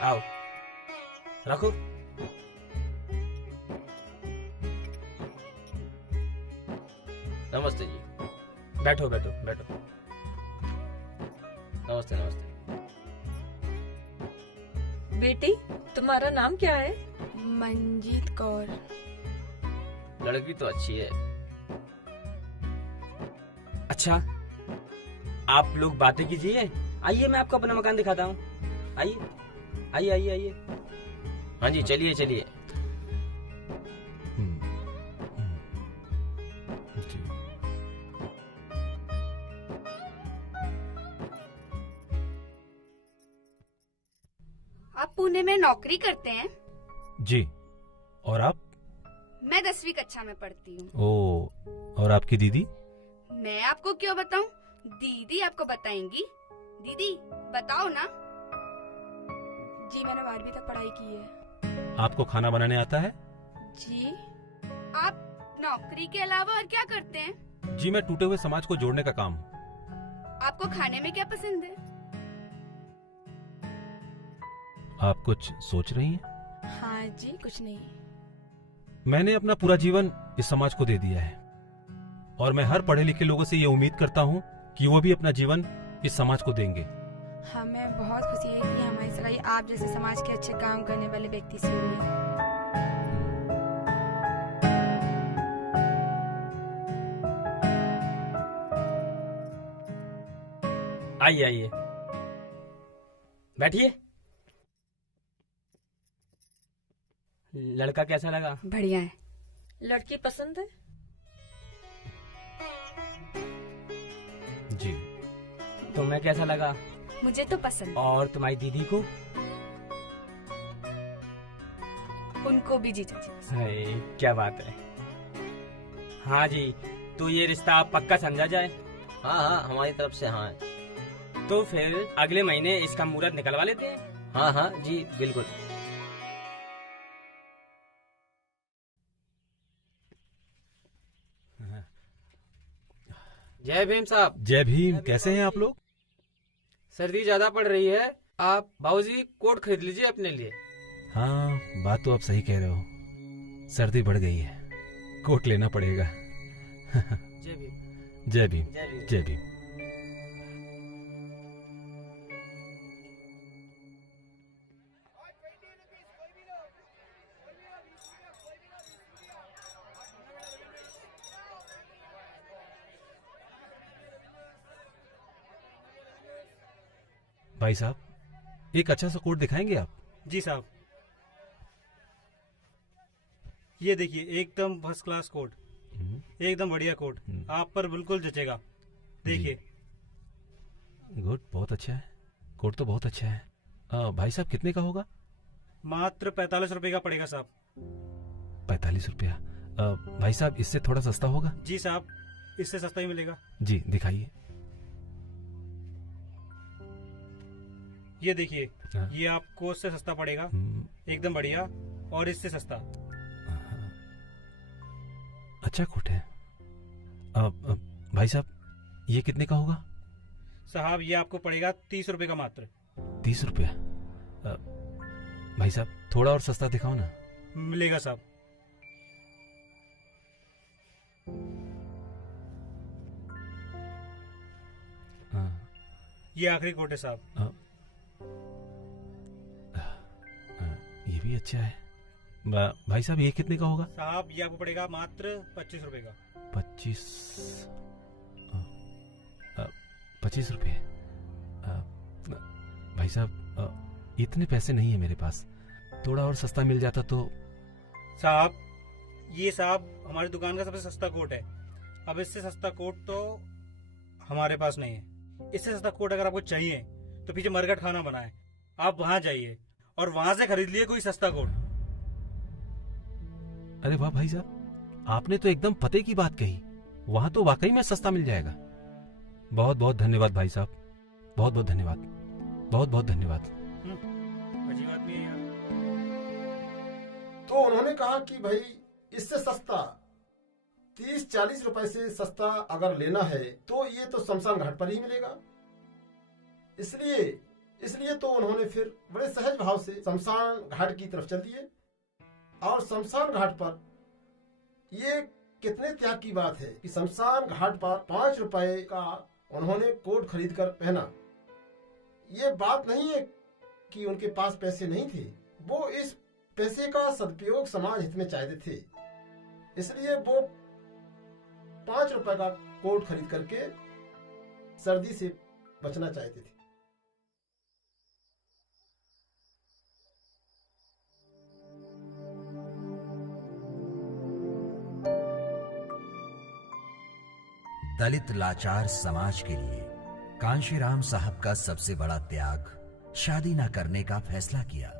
आओ रखो। नमस्ते जी। बैठो बैठो बैठो। नमस्ते नमस्ते। बेटी, तुम्हारा नाम क्या है? मंजीत कौर। लड़की तो अच्छी है। अच्छा, आप लोग बातें कीजिए। आइए, मैं आपको अपना मकान दिखाता हूँ। आइए आइए आइए आइए। हाँ जी, चलिए चलिए। आप पुणे में नौकरी करते हैं? जी, और आप? मैं 10वीं कक्षा में पढ़ती हूँ। ओ, और आपकी दीदी? मैं आपको क्यों बताऊं? दीदी आपको बताएंगी। दीदी बताओ ना। जी मैंने 12वीं तक पढ़ाई की है। आपको खाना बनाने आता है? जी। आप नौकरी के अलावा और क्या करते हैं? जी, मैं टूटे हुए समाज को जोड़ने का काम। आपको खाने में क्या पसंद है? आप कुछ सोच रही हैं? हाँ जी, कुछ नहीं। मैंने अपना पूरा जीवन इस समाज को दे दिया है, और मैं हर पढ़े लिखे लोगों से ये उम्मीद करता हूँ कि वो भी अपना जीवन इस समाज को देंगे। हमें बहुत खुशी है कि हमारी सगाई आप जैसे समाज के अच्छे काम करने वाले व्यक्ति से हुई है। आइए आइए, बैठिए। लड़का कैसा लगा? बढ़िया है। लड़की पसंद है? जी। तुम्हें कैसा लगा? मुझे तो पसंद। और तुम्हारी दीदी को? उनको भी जीजा जी। हाय, क्या बात है। हाँ जी, तो ये रिश्ता पक्का समझा जाए? हाँ हाँ, हमारी तरफ से हाँ है। तो फिर अगले महीने इसका मुहूर्त निकलवा लेते हैं। हाँ हाँ जी, बिल्कुल। जय भीम साहब। जय भीम। कैसे हैं आप लोग? सर्दी ज्यादा पड़ रही है, आप बाबूजी कोट खरीद लीजिए अपने लिए। हाँ, बात तो आप सही कह रहे हो, सर्दी बढ़ गई है, कोट लेना पड़ेगा। जय भीम। जय भीम। जय भीम। भाई साहब, एक अच्छा सा कोट दिखाएंगे आप? जी साहब, ये देखिए, एकदम फर्स्ट क्लास कोट, एकदम बढ़िया कोट, आप पर बिल्कुल जचेगा। देखिए। गुड, बहुत अच्छा है, कोट तो बहुत अच्छा है। भाई साहब, कितने का होगा? मात्र 45 रुपए का पड़ेगा साहब। 45 रुपया? भाई साहब, इससे थोड़ा सस्ता होगा? जी साहब, इससे सस्ता ही मिलेगा। जी, दिखाइए। ये देखिए, ये आपको इससे सस्ता पड़ेगा, एकदम बढ़िया, और इससे सस्ता। अच्छा कोट है। भाई साहब, ये कितने का होगा? साहब, ये आपको पड़ेगा 30 रुपए का मात्र। 30 रुपया? भाई साहब, थोड़ा और सस्ता दिखाओ ना। मिलेगा साहब। ये आखिरी कोट है साहब। ये भी अच्छा है। भाई साहब ये कितने का होगा? साहब ये आपको पड़ेगा मात्र 25 रुपए का। 25 रुपये? भाई साहब इतने पैसे नहीं है मेरे पास, थोड़ा और सस्ता मिल जाता तो। साहब ये साहब हमारी दुकान का सबसे सस्ता कोट है। अब इससे सस्ता कोट तो हमारे पास नहीं है। इससे सस्ता कोट अगर आपको चाहिए तो पीछे मरघट खाना बना है, आप वहां जाइए और वहां से खरीद लिए कोई सस्ता कोट। अरे वाह भाई साहब, आपने तो एकदम पते की बात कही। वहां तो वाकई में सस्ता मिल जाएगा। बहुत बहुत धन्यवाद भाई साहब, बहुत बहुत धन्यवाद, बहुत बहुत धन्यवाद। अजीब आदमी है यार। तो उन्होंने कहा कि भाई इससे सस्ता 30-40 रुपए से सस्ता अगर लेना है तो ये तो शमशान घाट पर ही मिलेगा। इसलिए तो उन्होंने फिर बड़े सहज भाव से शमशान घाट की तरफ चल दिए। और शमशान घाट पर ये कितने त्याग की बात है कि शमशान घाट पर 5 रुपए का उन्होंने कोट खरीद कर पहना। ये बात नहीं है कि उनके पास पैसे नहीं थे, वो इस पैसे का सदुपयोग समाज हित में चाहते थे। इसलिए वो 5 रुपए का कोट खरीद करके सर्दी से बचना चाहते थे। दलित लाचार समाज के लिए कांशीराम साहब का सबसे बड़ा त्याग शादी न करने का फैसला किया।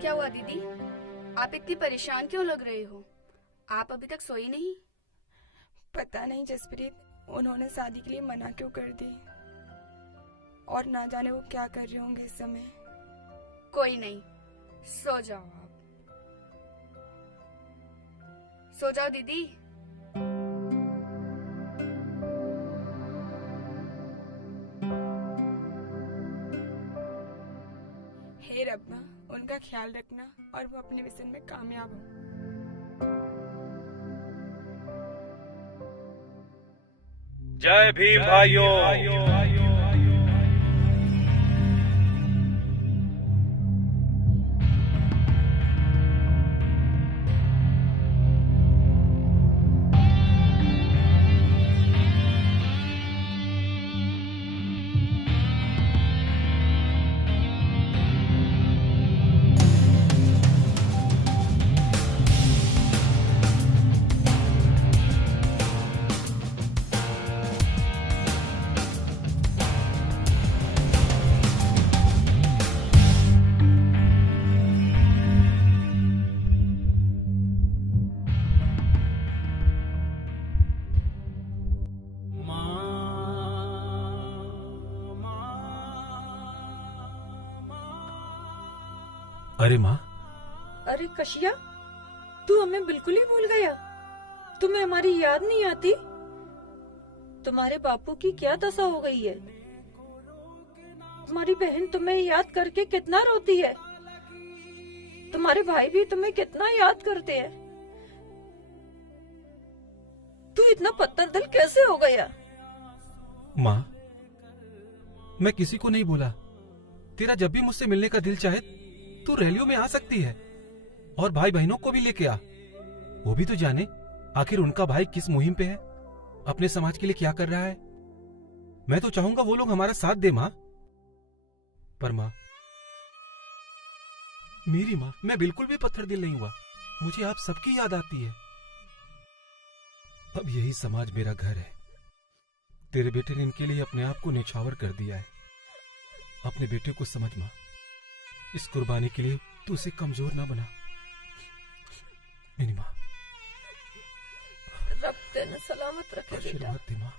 क्या हुआ दीदी, आप इतनी परेशान क्यों लग रहे हो? आप अभी तक सोई नहीं? पता नहीं जसप्रीत, उन्होंने शादी के लिए मना क्यों कर दी, और ना जाने वो क्या कर रहे होंगे इस समय। कोई नहीं, सो जाओ आप, सो जाओ दीदी। हे रब्बा, उनका ख्याल रखना और वो अपने मिशन में कामयाब हो। जय भीम भाइयों। अरे माँ। अरे कशिया, तू हमें बिल्कुल ही भूल गया। तुम्हें हमारी याद नहीं आती? तुम्हारे बापू की क्या दशा हो गई है? तुम्हारी बहन तुम्हें याद करके कितना रोती है। तुम्हारे भाई भी तुम्हें कितना याद करते हैं। तू इतना पत्थर दिल कैसे हो गया? माँ, मैं किसी को नहीं बोला। तेरा जब भी मुझसे मिलने का दिल चाहे तू रैलियों में आ सकती है, और भाई बहनों को भी लेके आ। वो भी तो जाने आखिर उनका भाई किस मुहिम पे है, अपने समाज के लिए क्या कर रहा है। मैं तो चाहूंगा वो लोग हमारा साथ दे माँ। पर माँ, मेरी माँ, मैं बिल्कुल भी पत्थर दिल नहीं हुआ। मुझे आप सबकी याद आती है। अब यही समाज मेरा घर है, तेरे बेटे ने इनके लिए अपने आप को न्यौछावर कर दिया है। अपने बेटे को समझ मां, इस कुर्बानी के लिए तू उसे कमजोर ना बना। मेरी मां, रब तेने सलामत रखे बेटा। आशीर्वाद दे मां।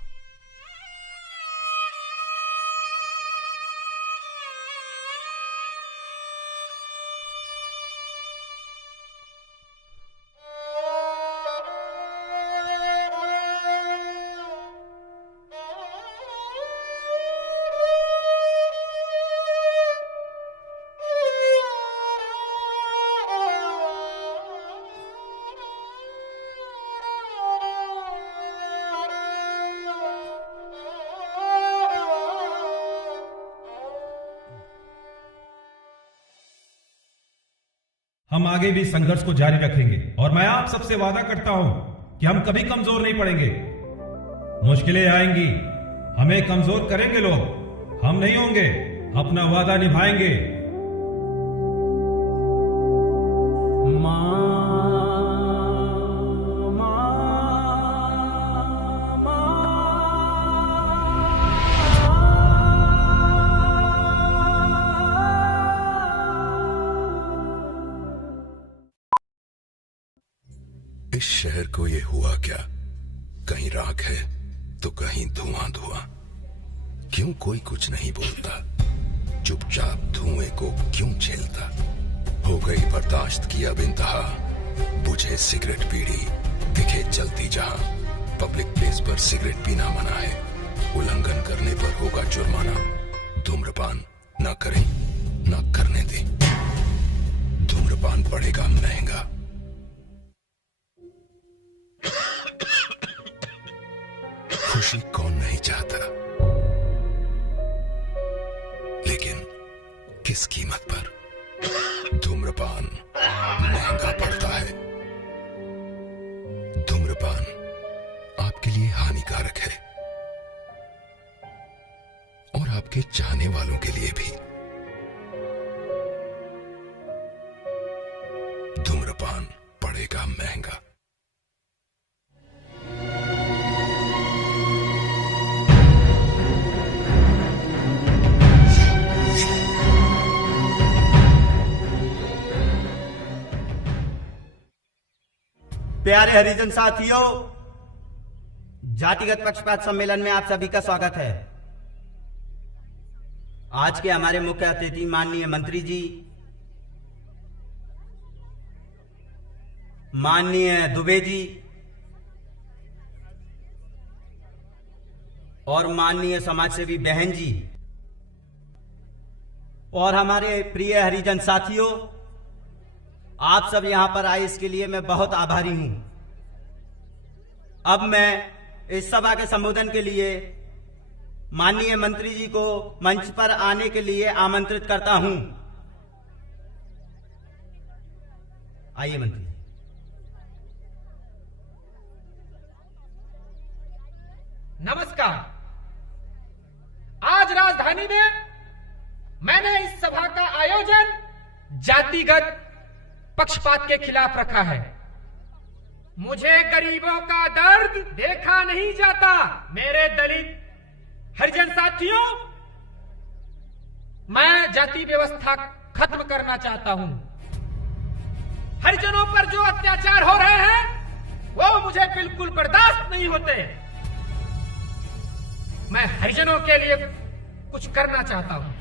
हम आगे भी संघर्ष को जारी रखेंगे और मैं आप सबसे वादा करता हूं कि हम कभी कमजोर नहीं पड़ेंगे। मुश्किलें आएंगी, हमें कमजोर करेंगे लोग, हम नहीं होंगे, अपना वादा निभाएंगे। इस शहर को ये हुआ क्या? कहीं राख है तो कहीं धुआं धुआं। क्यों कोई कुछ नहीं बोलता? चुपचाप धुएं को क्यों झेलता? हो गई बर्दाश्त की अब इंतहा। बुझे सिगरेट बीड़ी दिखे जलती जहां। पब्लिक प्लेस पर सिगरेट पीना मना है, उल्लंघन करने पर होगा जुर्माना। धूम्रपान ना करें ना करने दें, धूम्रपान पड़ेगा महंगा। खुशी कौन नहीं चाहता, लेकिन किस कीमत पर? धूम्रपान महंगा पड़ता है। धूम्रपान आपके लिए हानिकारक है और आपके चाहने वालों के लिए भी। धूम्रपान पड़ेगा महंगा। प्यारे हरिजन साथियों, जातिगत पक्षपात सम्मेलन में आप सभी का स्वागत है। आज के हमारे मुख्य अतिथि माननीय मंत्री जी, माननीय दुबे जी और माननीय समाजसेवी बहन जी और हमारे प्रिय हरिजन साथियों, आप सब यहां पर आए इसके लिए मैं बहुत आभारी हूं। अब मैं इस सभा के संबोधन के लिए माननीय मंत्री जी को मंच पर आने के लिए आमंत्रित करता हूं। आइए मंत्री। नमस्कार। आज राजधानी में मैंने इस सभा का आयोजन जातिगत पक्षपात के खिलाफ रखा है। मुझे गरीबों का दर्द देखा नहीं जाता। मेरे दलित हरिजन साथियों, मैं जाति व्यवस्था खत्म करना चाहता हूं। हरिजनों पर जो अत्याचार हो रहे हैं वो मुझे बिल्कुल बर्दाश्त नहीं होते। मैं हरिजनों के लिए कुछ करना चाहता हूं।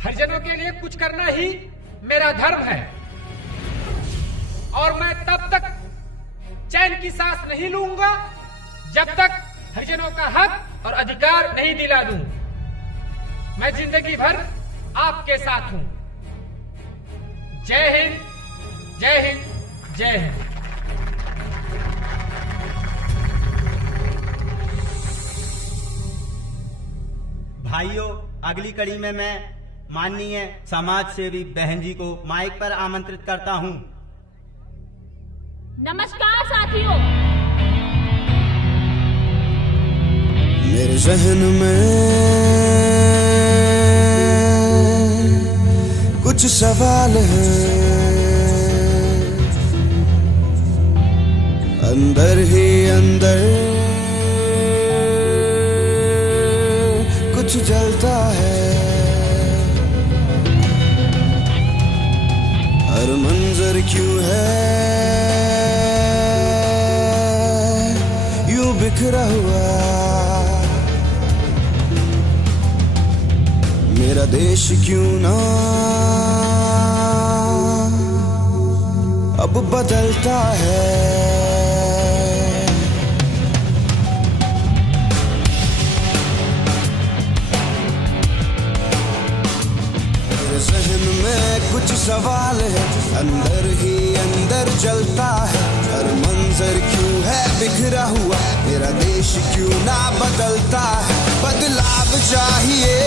हरिजनों के लिए कुछ करना ही मेरा धर्म है और मैं तब तक चैन की सांस नहीं लूंगा जब तक हरिजनों का हक और अधिकार नहीं दिला दूं। मैं जिंदगी भर आपके साथ हूं। जय हिंद, जय हिंद, जय हिंद। भाइयों, अगली कड़ी में मैं माननीय समाज सेवी बहन जी को माइक पर आमंत्रित करता हूं। नमस्कार साथियों। मेरे जहन में कुछ सवाल हैं, अंदर ही अंदर कुछ जलता है, हर मंजर क्यों है यूं बिखरा हुआ, मेरा देश क्यों ना अब बदलता है। मेरे जहन में कुछ सवाल है, अंदर ही अंदर जलता है, हर मंजर क्यों है बिखरा हुआ, मेरा देश क्यों ना बदलता है। बदलाव चाहिए,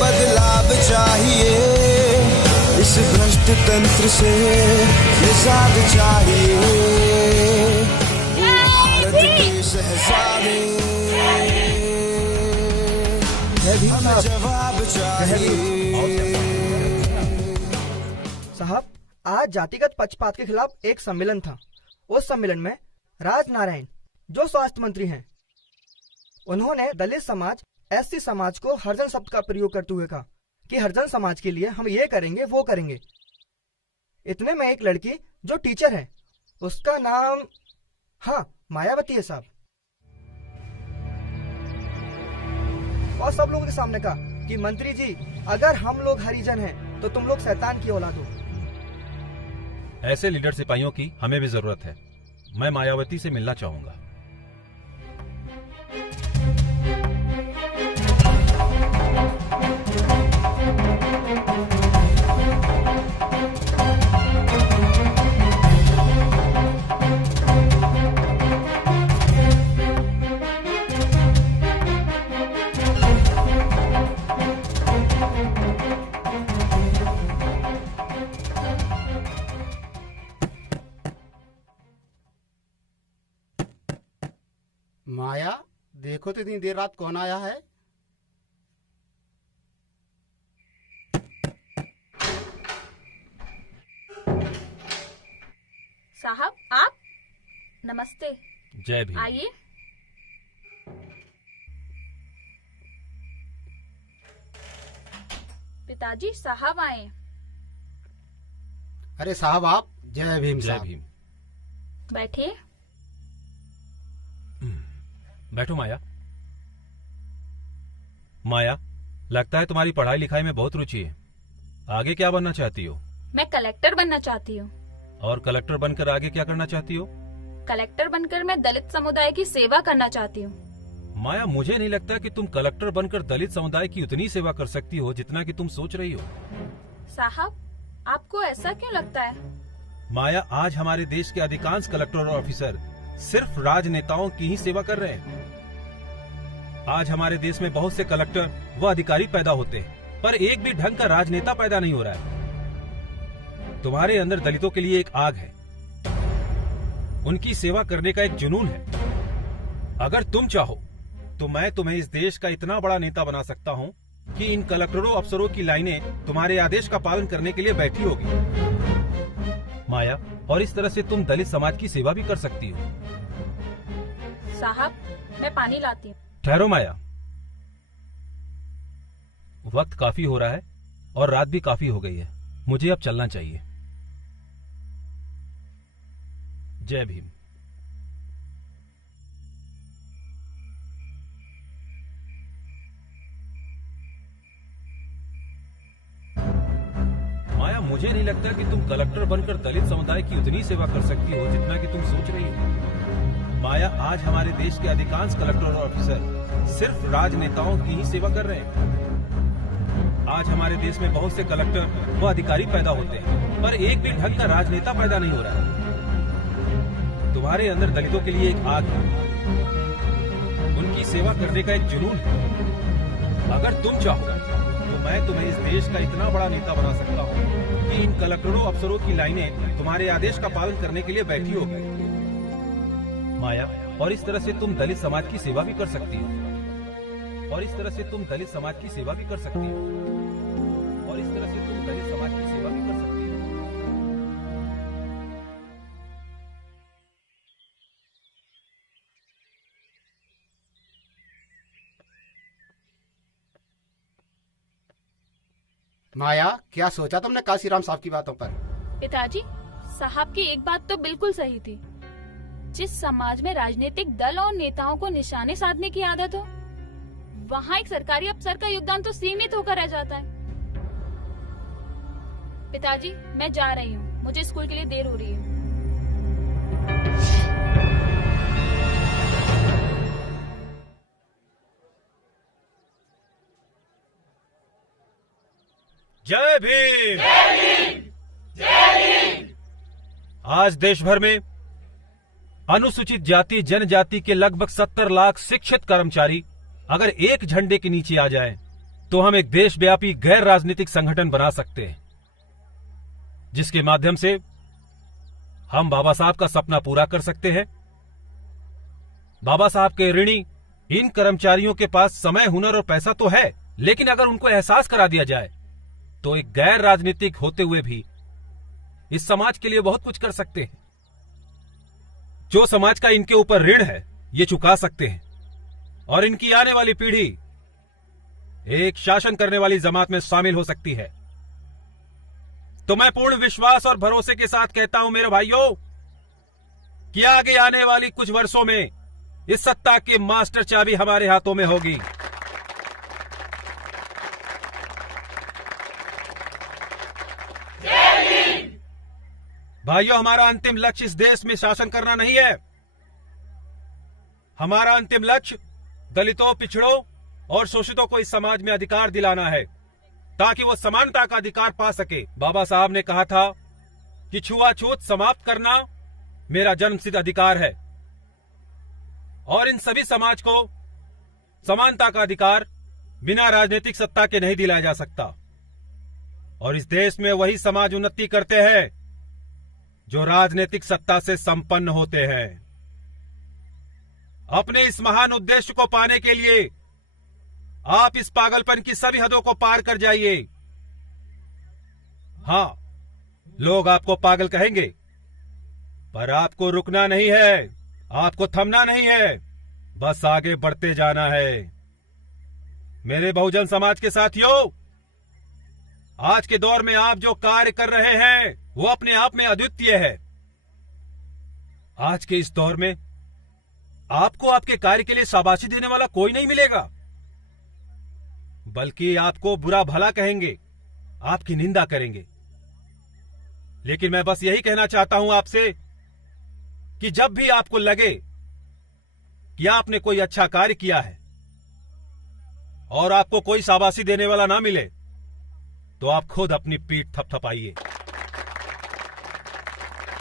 बदलाव चाहिए, इस भ्रष्ट तंत्र से निजात चाहिए। भारत के शहजादे हमें जवाब चाहिए। साहब, आज जातिगत पक्षपात के खिलाफ एक सम्मेलन था। उस सम्मेलन में राज नारायण जो स्वास्थ्य मंत्री हैं, उन्होंने दलित समाज, एससी समाज को हरिजन शब्द का प्रयोग करते हुए कहा कि हरिजन समाज के लिए हम ये करेंगे वो करेंगे। इतने में एक लड़की जो टीचर है, उसका नाम हाँ मायावती है साहब, और सब लोगों के सामने कहा कि मंत्री जी अगर हम लोग हरिजन हैं तो तुम लोग शैतान की औलाद हो। ऐसे लीडर सिपाहियों की हमें भी जरूरत है। मैं मायावती से मिलना चाहूंगा। माया, देखो तो इतनी देर रात कौन आया है। साहब आप, नमस्ते। जय भीम। आइए। पिताजी साहब आए। अरे साहब आप, जय भीम। जय भीम। बैठिए। बैठो माया। माया, लगता है तुम्हारी पढ़ाई लिखाई में बहुत रुचि है। आगे क्या बनना चाहती हो? मैं कलेक्टर बनना चाहती हूँ। और कलेक्टर बनकर आगे क्या करना चाहती हो? कलेक्टर बनकर मैं दलित समुदाय की सेवा करना चाहती हूँ। माया, मुझे नहीं लगता कि तुम कलेक्टर बनकर दलित समुदाय की उतनी सेवा कर सकती हो जितना कि तुम सोच रही हो। साहब, आपको ऐसा क्यों लगता है? माया, आज हमारे देश के अधिकांश कलेक्टर और ऑफिसर सिर्फ राजनेताओं की ही सेवा कर रहे हैं। आज हमारे देश में बहुत से कलेक्टर व अधिकारी पैदा होते हैं, पर एक भी ढंग का राजनेता पैदा नहीं हो रहा है। तुम्हारे अंदर दलितों के लिए एक आग है, उनकी सेवा करने का एक जुनून है। अगर तुम चाहो तो मैं तुम्हें इस देश का इतना बड़ा नेता बना सकता हूँ कि इन कलेक्टरों अफसरों की लाइनें तुम्हारे आदेश का पालन करने के लिए बैठी होगी। माया, और इस तरह से तुम दलित समाज की सेवा भी कर सकती हो। साहब, मैं पानी लाती हूँ। ठहरो माया, वक्त काफी हो रहा है और रात भी काफी हो गई है। मुझे अब चलना चाहिए। जय भीम। माया, मुझे नहीं लगता कि तुम कलेक्टर बनकर दलित समुदाय की उतनी सेवा कर सकती हो जितना कि तुम सोच रही हो। माया, आज हमारे देश के अधिकांश कलेक्टर और ऑफिसर सिर्फ राजनेताओं की ही सेवा कर रहे हैं। आज हमारे देश में बहुत से कलेक्टर व अधिकारी पैदा होते हैं, पर एक भी ढंग का राजनेता पैदा नहीं हो रहा है। तुम्हारे अंदर दलितों के लिए एक आग है, उनकी सेवा करने का एक जुनून है। अगर तुम चाहो तो मैं तुम्हें इस देश का इतना बड़ा नेता बना सकता हूँ कि इन कलेक्टरों अफसरों की लाइनें तुम्हारे आदेश का पालन करने के लिए बैठी हो गई। माया, और इस तरह से तुम दलित समाज की सेवा भी कर सकती हो। और इस तरह से तुम दलित समाज की सेवा भी कर सकती हो। और इस तरह से तुम दलित समाज की सेवा भी कर सकती हो। माया, क्या सोचा तुमने काशीराम साहब की बातों पर? पिताजी, साहब की एक बात तो बिल्कुल सही थी। जिस समाज में राजनीतिक दल और नेताओं को निशाने साधने की आदत हो, वहाँ एक सरकारी अफसर का योगदान तो सीमित होकर रह जाता है। पिताजी, मैं जा रही हूँ, मुझे स्कूल के लिए देर हो रही है। जय भीम! जय भीम! जय भीम! आज देश भर में अनुसूचित जाति जनजाति के लगभग 70 लाख शिक्षित कर्मचारी अगर एक झंडे के नीचे आ जाएं, तो हम एक देशव्यापी गैर राजनीतिक संगठन बना सकते हैं, जिसके माध्यम से हम बाबा साहब का सपना पूरा कर सकते हैं। बाबा साहब के ऋणी इन कर्मचारियों के पास समय, हुनर और पैसा तो है, लेकिन अगर उनको एहसास करा दिया जाए तो एक गैर राजनीतिक होते हुए भी इस समाज के लिए बहुत कुछ कर सकते हैं। जो समाज का इनके ऊपर ऋण है, ये चुका सकते हैं और इनकी आने वाली पीढ़ी एक शासन करने वाली जमात में शामिल हो सकती है। तो मैं पूर्ण विश्वास और भरोसे के साथ कहता हूं मेरे भाइयों कि आगे आने वाली कुछ वर्षों में इस सत्ता की मास्टर चाबी हमारे हाथों में होगी। भाइयों, हमारा अंतिम लक्ष्य इस देश में शासन करना नहीं है। हमारा अंतिम लक्ष्य दलितों, पिछड़ों और शोषितों को इस समाज में अधिकार दिलाना है, ताकि वो समानता का अधिकार पा सके। बाबा साहब ने कहा था कि छुआछूत समाप्त करना मेरा जन्मसिद्ध अधिकार है और इन सभी समाज को समानता का अधिकार बिना राजनीतिक सत्ता के नहीं दिलाया जा सकता। और इस देश में वही समाज उन्नति करते हैं जो राजनीतिक सत्ता से संपन्न होते हैं। अपने इस महान उद्देश्य को पाने के लिए आप इस पागलपन की सभी हदों को पार कर जाइए। हां, लोग आपको पागल कहेंगे, पर आपको रुकना नहीं है, आपको थमना नहीं है, बस आगे बढ़ते जाना है। मेरे बहुजन समाज के साथियों, आज के दौर में आप जो कार्य कर रहे हैं वो अपने आप में अद्वितीय है। आज के इस दौर में आपको आपके कार्य के लिए शाबाशी देने वाला कोई नहीं मिलेगा, बल्कि आपको बुरा भला कहेंगे, आपकी निंदा करेंगे। लेकिन मैं बस यही कहना चाहता हूं आपसे कि जब भी आपको लगे कि आपने कोई अच्छा कार्य किया है और आपको कोई शाबाशी देने वाला ना मिले, तो आप खुद अपनी पीठ थपथपाइए।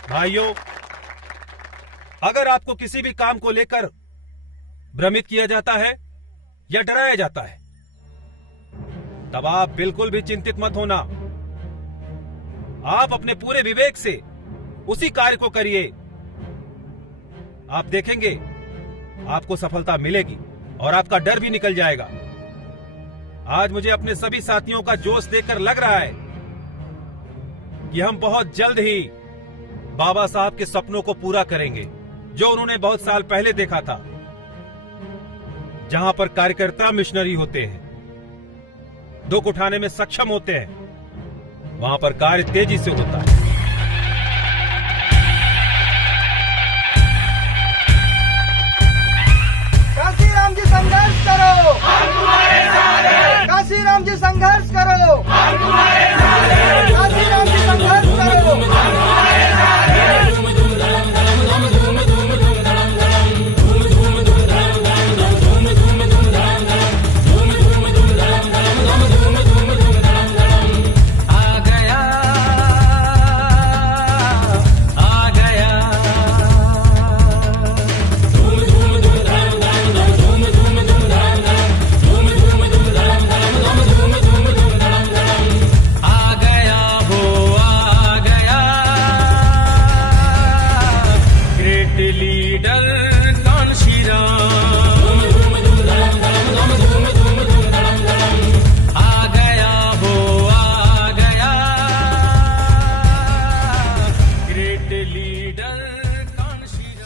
भाइयों, अगर आपको किसी भी काम को लेकर भ्रमित किया जाता है या डराया जाता है, तब आप बिल्कुल भी चिंतित मत होना। आप अपने पूरे विवेक से उसी कार्य को करिए। आप देखेंगे आपको सफलता मिलेगी और आपका डर भी निकल जाएगा। आज मुझे अपने सभी साथियों का जोश देखकर लग रहा है कि हम बहुत जल्द ही बाबा साहब के सपनों को पूरा करेंगे, जो उन्होंने बहुत साल पहले देखा था। जहां पर कार्यकर्ता मिशनरी होते हैं, दुख उठाने में सक्षम होते हैं, वहां पर कार्य तेजी से होता है। काशीराम जी संघर्ष करो, हम तुम्हारे साथ हैं। काशीराम जी संघर्ष करो, हम तुम्हारे साथ हैं। काशीराम जी संघर्ष करो, हम तुम्हारे साथ हैं।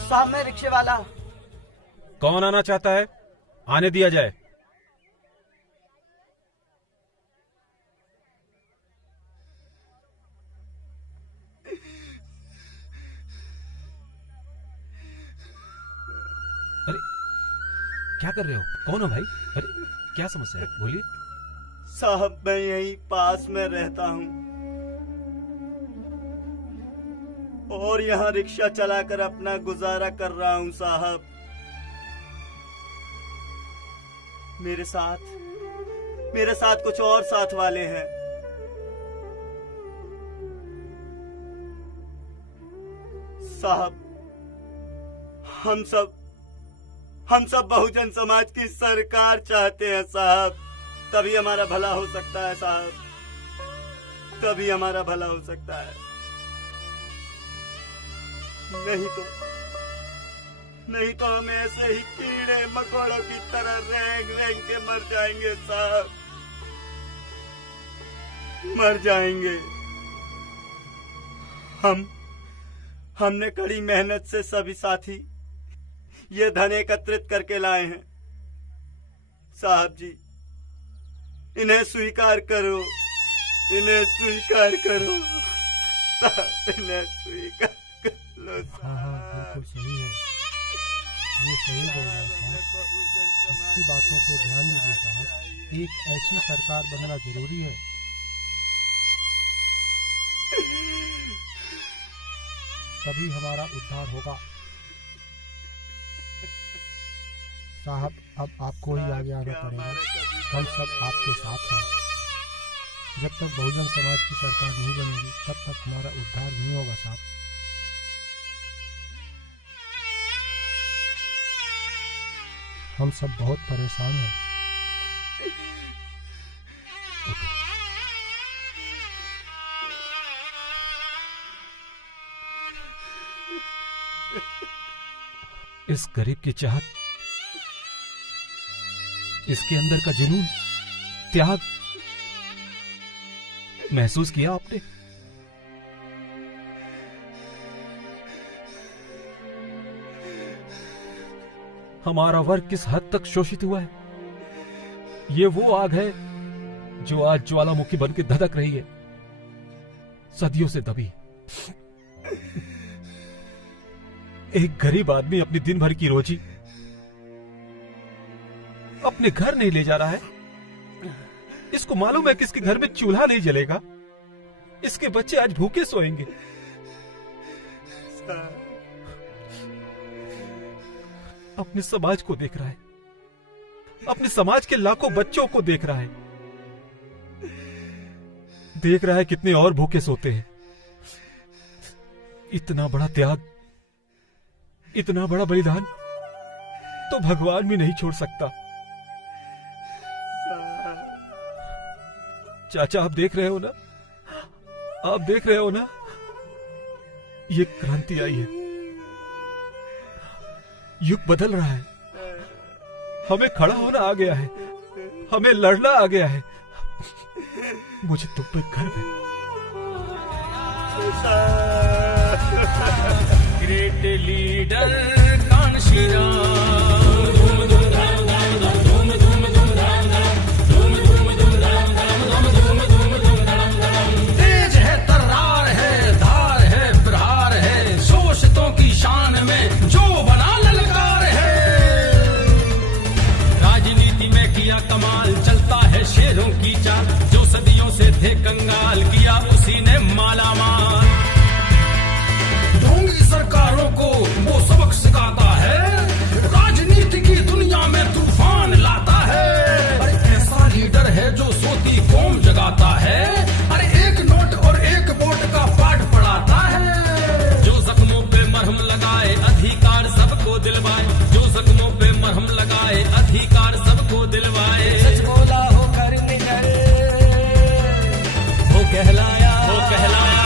साहब, मैं रिक्शे वाला। कौन आना चाहता है? आने दिया जाए। क्या कर रहे हो? कौन हो भाई? अरे क्या समस्या है, बोलिए। साहब मैं यहीं पास में रहता हूँ और यहाँ रिक्शा चलाकर अपना गुजारा कर रहा हूँ साहब। मेरे साथ कुछ और साथ वाले हैं। साहब हम सब बहुजन समाज की सरकार चाहते हैं साहब, तभी हमारा भला हो सकता है साहब, तभी हमारा भला हो सकता है। नहीं तो हम ऐसे ही कीड़े मकोड़ों की तरह रेंग के मर जाएंगे साहब, मर जाएंगे। हमने कड़ी मेहनत से सभी साथी ये धन एकत्रित करके लाए हैं साहब जी, इन्हें स्वीकार करो, इन्हें स्वीकार करो साहब, इन्हें स्वीकार कर लो साहब। हाँ, बिल्कुल सही है, ये सही बोल रहे हैं साहब, इसकी बातों पे ध्यान दीजिए साहब। एक ऐसी सरकार बनना जरूरी है तभी हमारा उद्धार होगा साहब। अब आपको ही आगे आना पड़ेगा, हम सब आपके साथ हैं। जब तक बहुजन समाज की सरकार नहीं बनेगी तब तक हमारा उद्धार नहीं होगा साहब। हम सब बहुत परेशान हैं। इस गरीब की चाहत, इसके अंदर का जुनून, त्याग महसूस किया आपने? हमारा वर्ग किस हद तक शोषित हुआ है, ये वो आग है जो आज ज्वालामुखी बनकर धधक रही है, सदियों से दबी। एक गरीब आदमी अपनी दिन भर की रोजी अपने घर नहीं ले जा रहा है। इसको मालूम है कि इसके घर में चूल्हा नहीं जलेगा, इसके बच्चे आज भूखे सोएंगे। अपने समाज को देख रहा है, अपने समाज के लाखों बच्चों को देख रहा है, देख रहा है कितने और भूखे सोते हैं। इतना बड़ा त्याग, इतना बड़ा बलिदान तो भगवान भी नहीं छोड़ सकता। चाचा आप देख रहे हो ना, आप देख रहे हो ना, ये क्रांति आई है, युग बदल रहा है, हमें खड़ा होना आ गया है, हमें लड़ना आ गया है। मुझे तुम पे गर्व है। ग्रेट लीडर कांशी राम, तेज है, तर्रार है, धार है, प्रहार है, शोषितों की शान में जो बड़ा ललकार है। राजनीति में किया कमाल, चलता है शेरों की चाल, जो सदियों से थे कंगाल, किया उसी ने मालामाल। ढोंगी सरकारों को वो सबक सिखाता है, राजनीति की दुनिया में तूफान लाता है। अरे ऐसा लीडर है जो सोती कौम जगाता है, अरे एक नोट और एक वोट का पाठ पढ़ाता है। जो जख्मों पे मरहम लगाए, अधिकार सबको दिलवाए, जो जख्मों पे मरहम लगाए, अधिकार सबको दिलवाए। सच बोला हो कर निकल, वो कहलाया, वो कहलाया।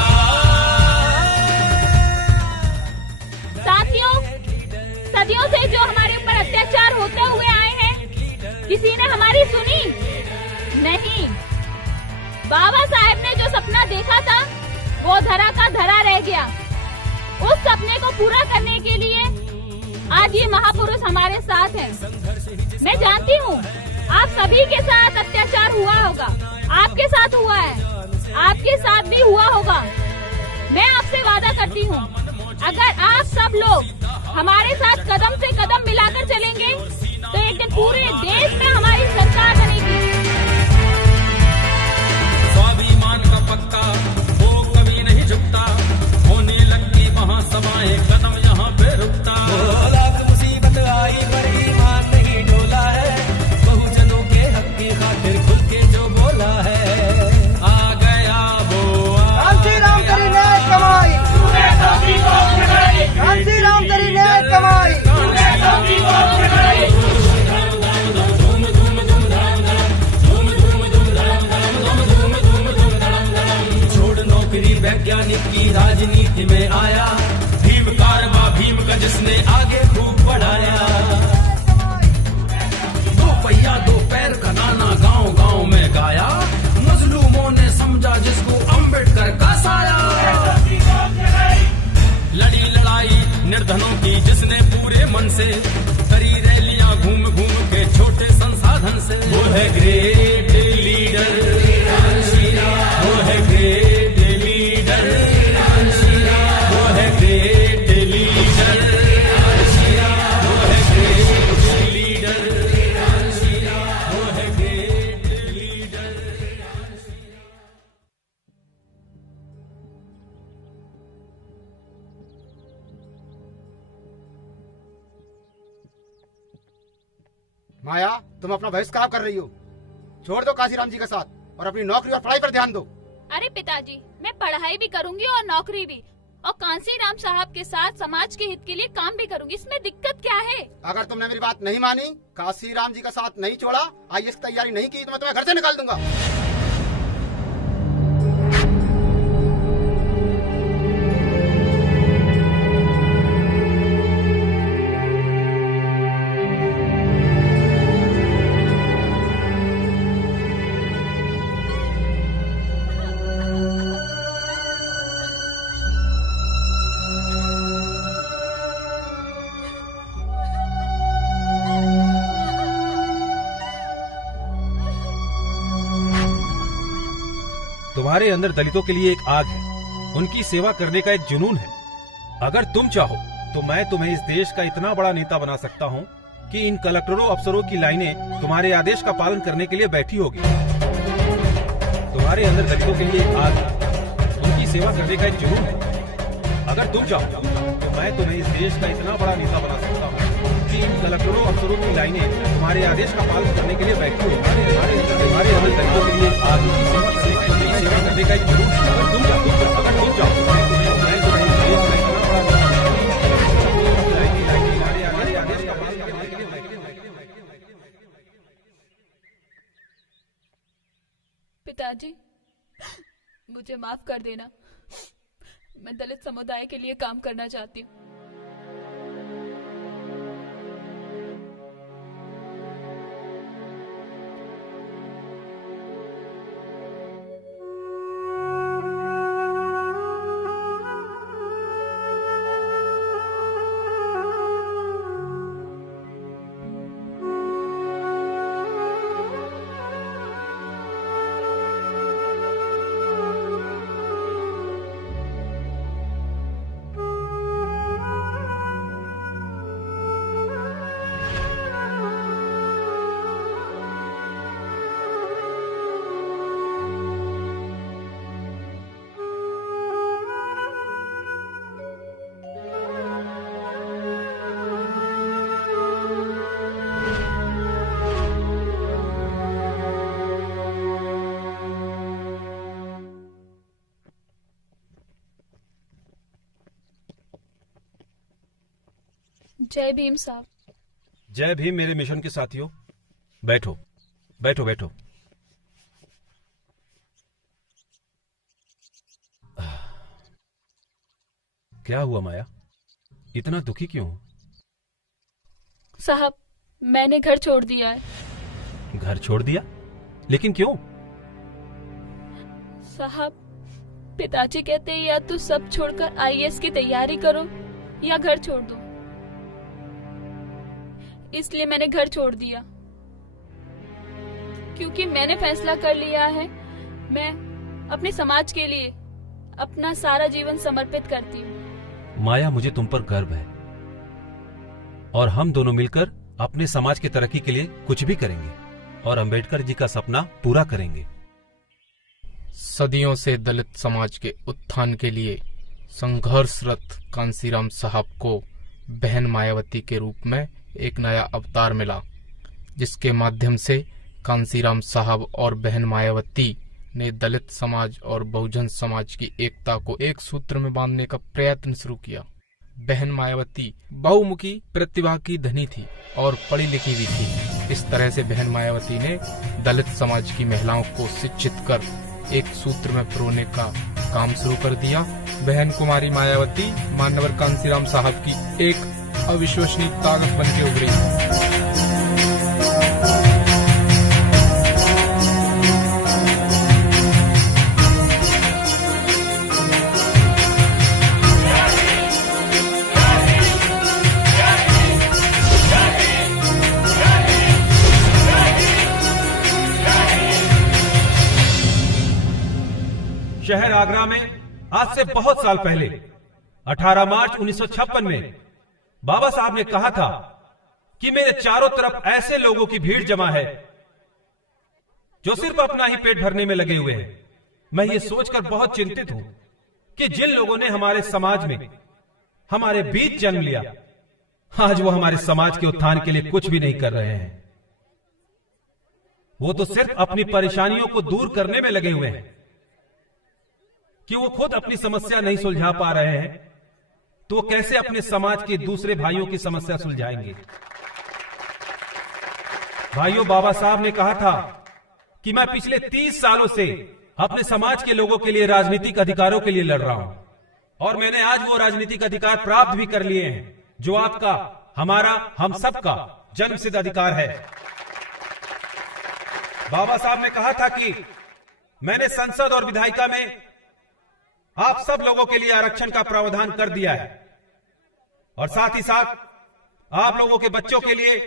सदियों से जो हमारे ऊपर अत्याचार होते हुए आए हैं, किसी ने हमारी सुनी नहीं। बाबा साहेब ने जो सपना देखा था वो धरा का धरा रह गया। उस सपने को पूरा करने के लिए आज ये महापुरुष हमारे साथ हैं। मैं जानती हूँ आप सभी के साथ अत्याचार हुआ होगा, आपके साथ हुआ है, आपके साथ भी हुआ होगा। मैं आपसे वादा करती हूँ, अगर आप सब लोग हमारे साथ कदम से कदम मिलाकर चलेंगे तो एक दिन पूरे देश में हमारी सरकार बनेगी। स्वाभिमान का पक्का वो कभी नहीं झुकता, होने लगती वहाँ सभाएं कदम यहाँ पे रुकता। लाख मुसीबत आई पर ईमान नहीं डोला है, बहुजनों के हक की खातिर खुल के जो बोला है। आ गया वो कांसी राम तेरी नेक कमाई, कांसी राम तेरी नेक कमाई। छोड़ नौकरी वैज्ञानिक की राजनीति में आया, भीम कारवा भीम का जिसने आगे खूब बढ़ाया। दो पहिया दो पैर का नाना गांव गांव में गाया, मजलूमों ने समझा जिसको अम्बेडकर का साया। लड़ी लड़ाई निर्धनों की जिसने पूरे मन से, करी रैलियां घूम घूम के छोटे संसाधन से। वो है ग्रेट लीडर, वो है ग्रेट लीडर, वो है ग्रेट लीडर, वो है ग्रेट लीडर, वो है ग्रेट लीडर। माया, तुम अपना भविष्य खराब कर रही हो। छोड़ दो काशीराम जी का साथ और अपनी नौकरी और पढ़ाई पर ध्यान दो। अरे पिताजी, मैं पढ़ाई भी करूंगी और नौकरी भी, और कांसी राम साहब के साथ समाज के हित के लिए काम भी करूंगी। इसमें दिक्कत क्या है? अगर तुमने मेरी बात नहीं मानी, काशीराम जी का साथ नहीं छोड़ा, IAS की तैयारी नहीं की, तो मैं तुम्हें घर से निकाल दूंगा। तुम्हारे अंदर दलितों के लिए एक आग है, उनकी सेवा करने का एक जुनून है। अगर तुम चाहो तो मैं तुम्हें इस देश का इतना बड़ा नेता बना सकता हूँ कि इन कलेक्टरों अफसरों की लाइनें तुम्हारे आदेश का पालन करने के लिए बैठी होगी। तुम्हारे अंदर दलितों के लिए एक आग है, उनकी सेवा करने का एक जुनून है। अगर तुम चाहो तो मैं तुम्हें इस देश का इतना बड़ा नेता बना सकता हूँ कि इन कलेक्टरों अफसरों की लाइनें तुम्हारे आदेश का पालन करने के लिए बैठी होगी। तुम्हारे अंदर दलितों के लिए एक आग है, सेवा करने का एक जुनून है। अगर तुम चाहो तो मैं तुम्हें इस देश का इतना बड़ा आदेश का पालन करने के लिए पिताजी, मुझे माफ कर देना। मैं दलित समुदाय के लिए काम करना चाहती हूँ। जय भीम साहब। जय भीम मेरे मिशन के साथियों। बैठो बैठो बैठो। क्या हुआ माया, इतना दुखी क्यों हो? साहब, मैंने घर छोड़ दिया है। घर छोड़ दिया? लेकिन क्यों? साहब, पिताजी कहते हैं या तो सब छोड़कर IAS की तैयारी करो या घर छोड़ दो। इसलिए मैंने घर छोड़ दिया, क्योंकि मैंने फैसला कर लिया है मैं अपने समाज के लिए अपना सारा जीवन समर्पित करती हूँ। माया, मुझे तुम पर गर्व है और हम दोनों मिलकर अपने समाज की तरक्की के लिए कुछ भी करेंगे और अंबेडकर जी का सपना पूरा करेंगे। सदियों से दलित समाज के उत्थान के लिए संघर्षरत कांसीराम साहब को बहन मायावती के रूप में एक नया अवतार मिला, जिसके माध्यम से कांसीराम साहब और बहन मायावती ने दलित समाज और बहुजन समाज की एकता को एक सूत्र में बांधने का प्रयत्न शुरू किया। बहन मायावती बहुमुखी प्रतिभा की धनी थी और पढ़ी लिखी भी थी। इस तरह से बहन मायावती ने दलित समाज की महिलाओं को शिक्षित कर एक सूत्र में पिरोने का काम शुरू कर दिया। बहन कुमारी मायावती मानवर कांसीराम साहब की एक अविश्वसनीय ताकत बन के उभरी। शहर आगरा में आज से बहुत साल पहले 18 मार्च 1956 में बाबा साहब ने कहा था कि मेरे चारों तरफ ऐसे लोगों की भीड़ जमा है जो सिर्फ अपना ही पेट भरने में लगे हुए हैं। मैं ये सोचकर बहुत चिंतित हूं कि जिन लोगों ने हमारे समाज में हमारे बीच जन्म लिया, आज वो हमारे समाज के उत्थान के लिए कुछ भी नहीं कर रहे हैं। वो तो सिर्फ अपनी परेशानियों को दूर करने में लगे हुए हैं। कि वो खुद अपनी समस्या नहीं सुलझा पा रहे हैं तो वो कैसे अपने समाज के दूसरे भाइयों की समस्या सुलझाएंगे। भाइयों, बाबा साहब ने कहा था कि मैं पिछले 30 सालों से अपने समाज के लोगों के लिए राजनीतिक अधिकारों के लिए लड़ रहा हूं और मैंने आज वो राजनीतिक अधिकार प्राप्त भी कर लिए हैं जो आपका, हमारा, हम सबका जन्मसिद्ध अधिकार है। बाबा साहब ने कहा था कि मैंने संसद और विधायिका में आप सब लोगों के लिए आरक्षण का प्रावधान कर दिया है और साथ ही साथ आप लोगों के बच्चों के लिए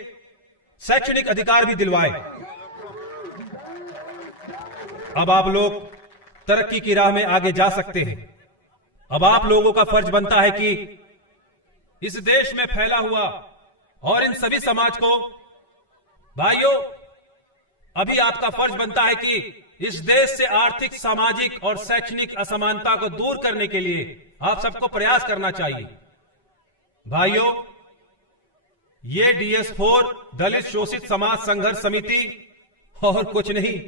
शैक्षणिक अधिकार भी दिलवाए। अब आप लोग तरक्की की राह में आगे जा सकते हैं। अब आप लोगों का फर्ज बनता है कि इस देश में फैला हुआ और इन सभी समाज को, भाइयों, अभी आपका फर्ज बनता है कि इस देश से आर्थिक, सामाजिक और शैक्षणिक असमानता को दूर करने के लिए आप सबको प्रयास करना चाहिए। भाइयों, ये DS4 दलित शोषित समाज संघर्ष समिति और कुछ नहीं,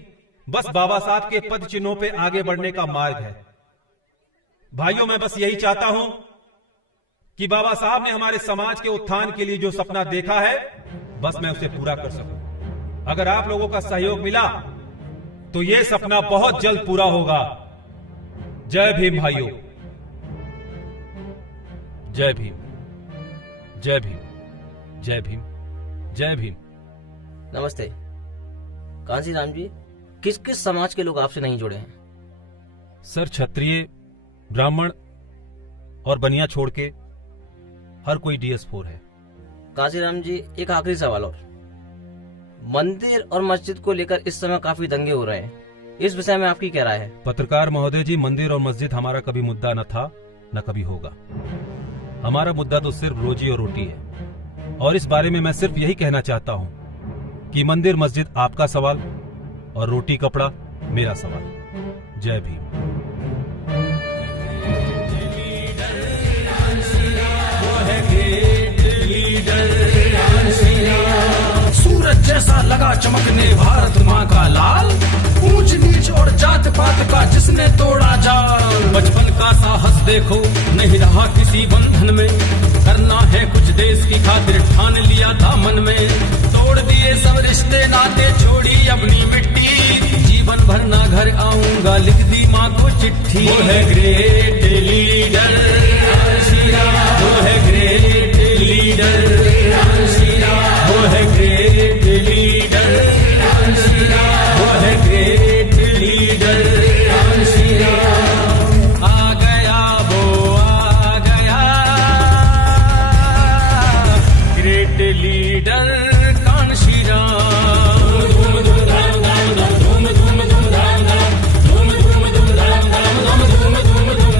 बस बाबा साहब के पद चिन्हों पे आगे बढ़ने का मार्ग है। भाइयों, मैं बस यही चाहता हूं कि बाबा साहब ने हमारे समाज के उत्थान के लिए जो सपना देखा है, बस मैं उसे पूरा कर सकूं। अगर आप लोगों का सहयोग मिला तो यह सपना बहुत जल्द पूरा होगा। जय भीम भाइयों, जय भीम, जय भीम, जय भीम, जय भीम। नमस्ते कांसीराम जी, किस किस समाज के लोग आपसे नहीं जुड़े हैं? सर, क्षत्रिय, ब्राह्मण और बनिया छोड़ के हर कोई DS4 है। कांसीराम जी, एक आखिरी सवाल और। मंदिर और मस्जिद को लेकर इस समय काफी दंगे हो रहे हैं, इस विषय में आपकी क्या राय है? पत्रकार महोदय जी, मंदिर और मस्जिद हमारा कभी मुद्दा न था, न कभी होगा। हमारा मुद्दा तो सिर्फ रोजी और रोटी है और इस बारे में मैं सिर्फ यही कहना चाहता हूँ कि मंदिर मस्जिद आपका सवाल और रोटी कपड़ा मेरा सवाल। जय भीम। सूरज जैसा लगा चमकने भारत माँ का लाल, ऊंच नीच और जात पात का जिसने तोड़ा जाल। बचपन का साहस देखो, नहीं रहा किसी बंधन में, करना है कुछ देश की खातिर ठान लिया था मन में। तोड़ दिए सब रिश्ते नाते, छोड़ी अपनी मिट्टी, जीवन भर ना घर आऊंगा, लिख दी माँ को चिट्ठी। वो है ग्रेट लीडर, वो है ग्रेट लीडर, वो है ग्रेट लीडर, वो है ग्रेट लीडर। आ गया वो आ गया, ग्रेट लीडर कांशीराम। धूम धूम धाम धाम धाम, धूम धूम धूम धाम धाम, धूम धूम धूम धाम धाम धाम, धूम धूम धूम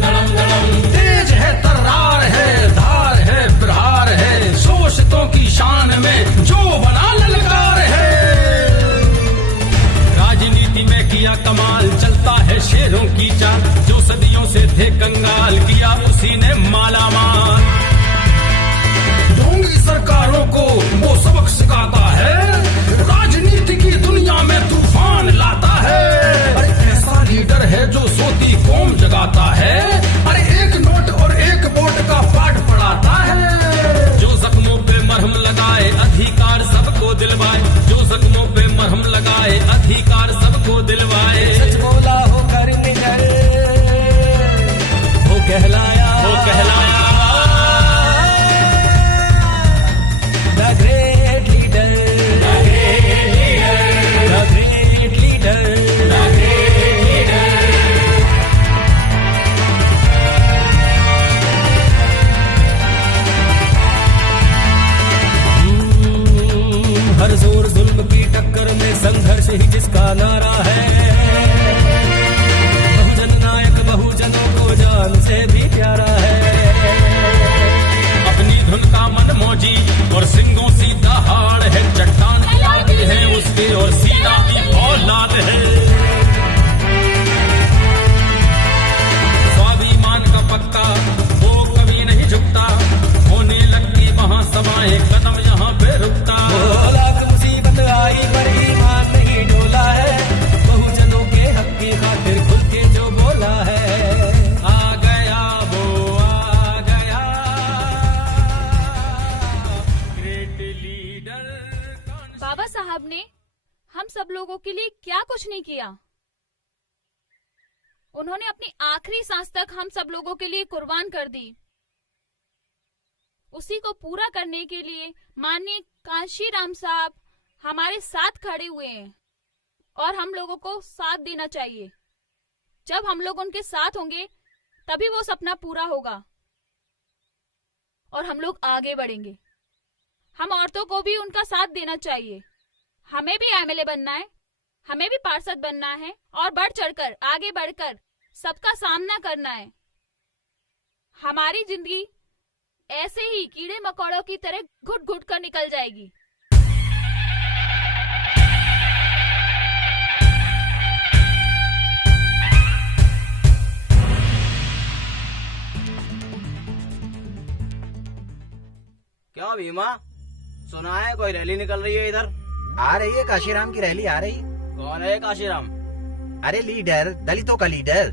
किसी ने माला माल। ढोंगी सरकारों को वो सबक सिखाता है, राजनीति की दुनिया में तूफान लाता है। अरे ऐसा लीडर है जो सोती कौम जगाता है, अरे एक नोट और एक वोट का पाठ पढ़ाता है। जो जख्मों पे मरहम लगाए अधिकार सबको दिलवाए, जो जख्मों पे मरहम लगाए अधिकार सबको दिलवाए। सच बोला होकर निडर, वो कहलाया the great leader, the great leader, the great leader. हर जोर जुल्म की टक्कर में संघर्ष ही जिसका नारा है, बहुजन नायक बहुजनों को जान से भी प्यारा है। अपनी धुन का मन मौजी और सिंगों सी दहाड़ है, चट्टान की आगे है उसके और सीधा की औलाद है। स्वाभिमान का पक्का वो कभी नहीं झुकता, होने लगती वहाँ सभाएं कदम यहाँ पे रुकता। लाख मुसीबत आई पर ईमान नहीं डोला है, बहुजनों के हक की खातिर खुद के जो बोला है। आ गया वो आ गया ग्रेट लीडर। बाबा साहब ने हम सब लोगों के लिए क्या कुछ नहीं किया। उन्होंने अपनी आखिरी सांस तक हम सब लोगों के लिए कुर्बान कर दी। उसी को पूरा करने के लिए माननीय कांशीराम साहब हमारे साथ खड़े हुए हैं और हम लोगों को साथ देना चाहिए। जब हम लोग उनके साथ होंगे तभी वो सपना पूरा होगा और हम लोग आगे बढ़ेंगे। हम औरतों को भी उनका साथ देना चाहिए। हमें भी एमएलए बनना है, हमें भी पार्षद बनना है और बढ़ चढ़कर आगे बढ़कर सबका सामना करना है। हमारी जिंदगी ऐसे ही कीड़े मकोड़ों की तरह घुट घुट कर निकल जाएगी। क्या भीमा, सुना है कोई रैली निकल रही है इधर? आ रही है, काशीराम की रैली आ रही। कौन है काशीराम? अरे लीडर, दलितों का लीडर।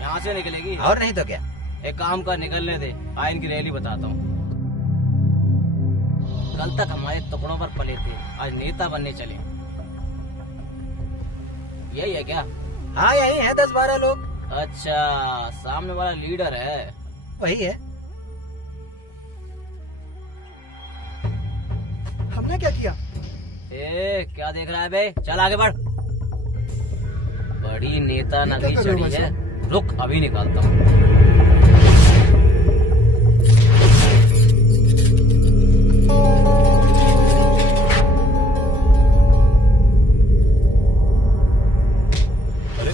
यहाँ से निकलेगी? और नहीं तो क्या। एक काम कर, निकलने दे, आ इनकी रैली बताता हूँ। कल तक हमारे टुकड़ों पर पले थे, आज नेता बनने चले। यही है क्या? हाँ यही है, 10-12 लोग। अच्छा, सामने वाला लीडर है? वही है। हमने क्या किया? क्या देख रहा है बे? चल आगे बढ़। बड़ी नेता नगरी चढ़ी है, रुक अभी निकालता हूँ।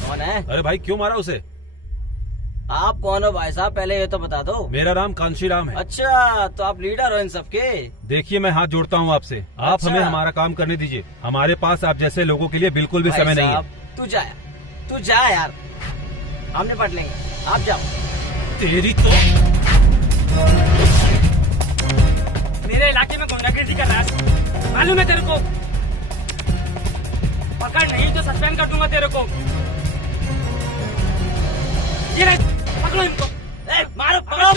कौन है? अरे भाई क्यों मारा उसे? आप कौन हो भाई साहब, पहले ये तो बता दो। मेरा नाम कांशीराम है। अच्छा, तो आप लीडर हो इन सबके? देखिए मैं हाथ जोड़ता हूँ आपसे, आप अच्छा। हमें हमारा काम करने दीजिए। हमारे पास आप जैसे लोगों के लिए बिल्कुल भी समय नहीं है। तू जा यार, हम निपट लेंगे, आप जाओ। तेरी तो मेरे इलाके में गुंडागर्दी कर रहा है, मालूम है तेरे को? पकड़ नहीं तो सस्पेंड कर दूंगा तेरे को। ये ले, पकड़ो इनको। मारो, पकड़ो।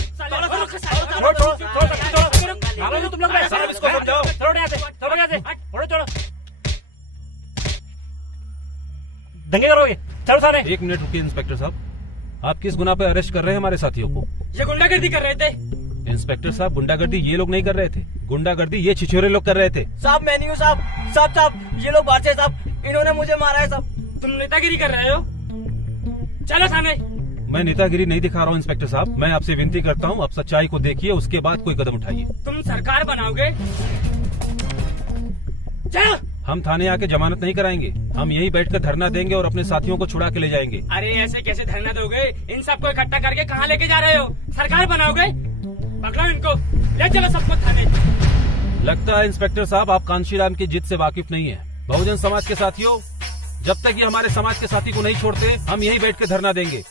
मारो तुम लोग। साहब इसको समझाओ। छोड़ो यहाँ से, छोड़ो यहाँ से, छोड़ो। दंगे करोगे? चलो सारे। 1 मिनट रुकिए इंस्पेक्टर साहब, आप किस गुनाह पे अरेस्ट कर रहे हैं हमारे साथियों को? ये गुंडागर्दी कर रहे थे। इंस्पेक्टर साहब, गुंडागर्दी ये लोग नहीं कर रहे थे, गुंडागर्दी ये छिछोरे लोग कर रहे थे। साहब मैं नहीं हूँ साहब, ये लोग बाहर से साहब, इन्होंने मुझे मारा है साहब। तुम नेतागिरी कर रहे हो? चलो थाने। मैं नेतागिरी नहीं दिखा रहा हूँ इंस्पेक्टर साहब, मैं आपसे विनती करता हूँ आप सच्चाई को देखिए, उसके बाद कोई कदम उठाइए। तुम सरकार बनाओगे? चलो। हम थाने आके जमानत नहीं कराएंगे, हम यहीं बैठकर धरना देंगे और अपने साथियों को छुड़ा के ले जाएंगे। अरे ऐसे कैसे धरना दोगे? इन सबको इकट्ठा करके कहाँ लेके जा रहे हो? सरकार बनाओगे? पकड़ो इनको, ले चलो सबको थाने। लगता है इंस्पेक्टर साहब आप कांशीराम की जिद से वाकिफ नहीं है। बहुजन समाज के साथियों, जब तक ये हमारे समाज के साथी को नहीं छोड़ते हम यहीं बैठ के धरना देंगे।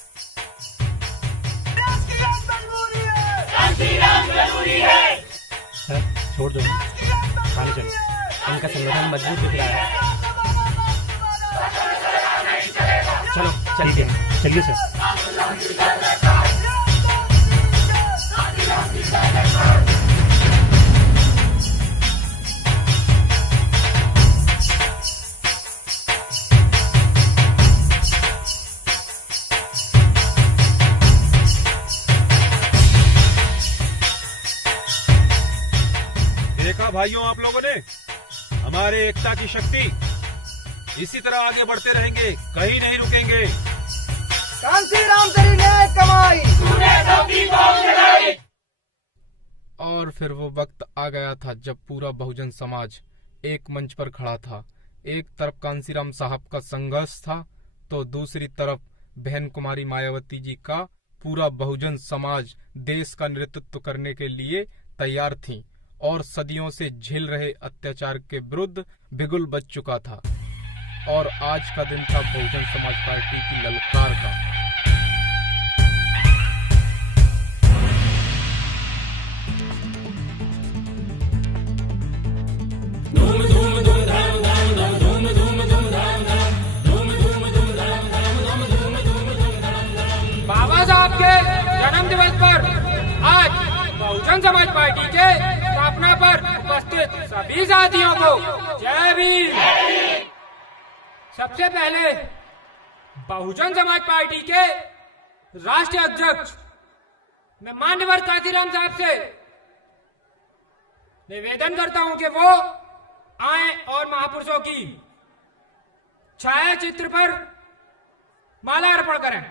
छोड़ दो ना, थाने चलो। इनका संगठन मजबूत दिख रहा है। चलो चलिए, चलिए सर। देखा भाइयों आप लोगों ने, हमारे एकता की शक्ति। इसी तरह आगे बढ़ते रहेंगे, कहीं नहीं रुकेंगे। कांसीराम तेरी नेक कमाई, और फिर वो वक्त आ गया था जब पूरा बहुजन समाज एक मंच पर खड़ा था। एक तरफ कांसीराम साहब का संघर्ष था, तो दूसरी तरफ बहन कुमारी मायावती जी का पूरा बहुजन समाज देश का नेतृत्व करने के लिए तैयार थी और सदियों से झेल रहे अत्याचार के विरुद्ध बिगुल बज चुका था। और आज का दिन था बहुजन समाज पार्टी की ललकार का। बाबा साहब के जन्म दिवस पर आज बहुजन समाज पार्टी के स्थापना पर उपस्थित सभी साथियों को जय भीम। सबसे पहले बहुजन समाज पार्टी के राष्ट्रीय अध्यक्ष मैं माननीय कांसीराम साहब से निवेदन करता हूं कि वो आए और महापुरुषों की छाया चित्र पर माला अर्पण करें।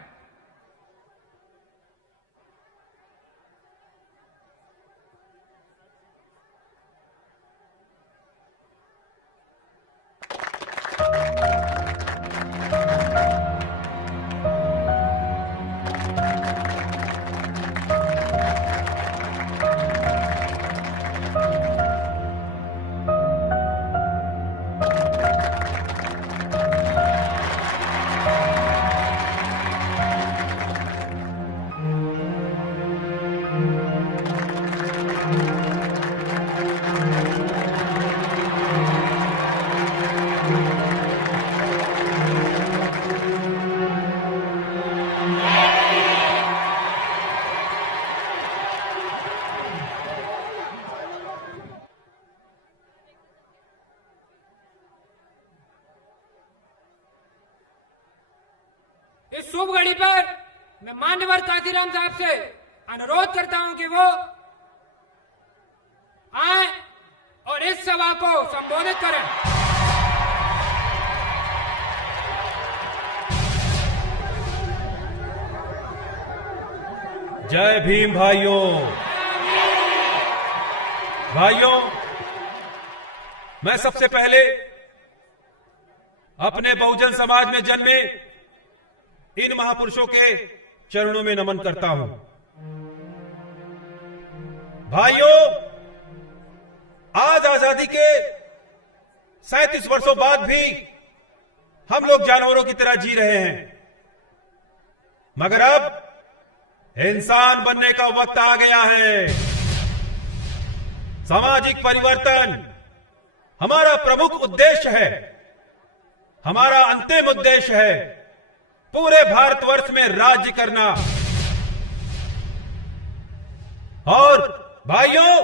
इस शुभ घड़ी पर मैं माननीय कांसीराम साहब से अनुरोध करता हूं कि वो आए और इस सभा को संबोधित करें। जय भीम भाइयों। भाइयों, मैं सबसे पहले अपने बहुजन समाज में जन्मे इन महापुरुषों के चरणों में नमन करता हूं। भाइयों, आज आजादी के 37 वर्षों बाद भी हम लोग जानवरों की तरह जी रहे हैं, मगर अब इंसान बनने का वक्त आ गया है। सामाजिक परिवर्तन हमारा प्रमुख उद्देश्य है, हमारा अंतिम उद्देश्य है पूरे भारतवर्ष में राज्य करना। और भाइयों,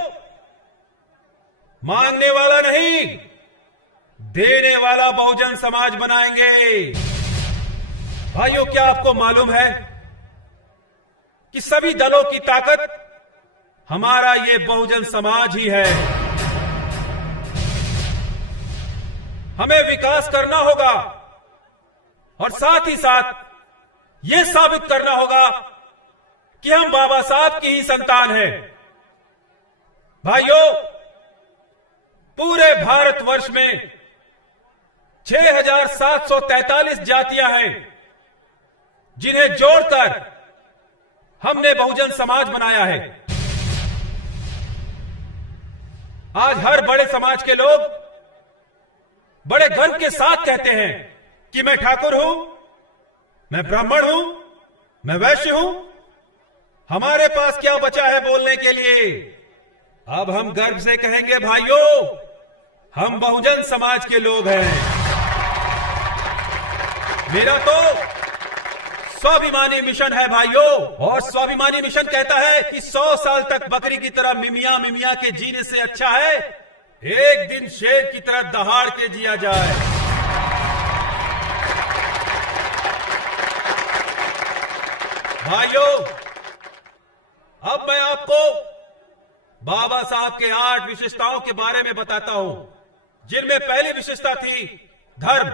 मांगने वाला नहीं, देने वाला बहुजन समाज बनाएंगे। भाइयों, क्या आपको मालूम है कि सभी दलों की ताकत हमारा ये बहुजन समाज ही है। हमें विकास करना होगा और साथ ही साथ यह साबित करना होगा कि हम बाबा साहब की ही संतान हैं। भाइयों, पूरे भारतवर्ष में 6,743 जातियां हैं, जिन्हें जोड़कर हमने बहुजन समाज बनाया है। आज हर बड़े समाज के लोग बड़े गर्व के साथ कहते हैं कि मैं ठाकुर हूं, मैं ब्राह्मण हूं, मैं वैश्य हूं। हमारे पास क्या बचा है बोलने के लिए? अब हम गर्व से कहेंगे भाइयों, हम बहुजन समाज के लोग हैं। मेरा तो स्वाभिमानी मिशन है भाइयों, और स्वाभिमानी मिशन कहता है कि 100 साल तक बकरी की तरह मिमिया मिमिया के जीने से अच्छा है एक दिन शेर की तरह दहाड़ के जिया जाए। भाइयों, अब मैं आपको बाबा साहब के 8 विशेषताओं के बारे में बताता हूं, जिनमें पहली विशेषता थी धर्म।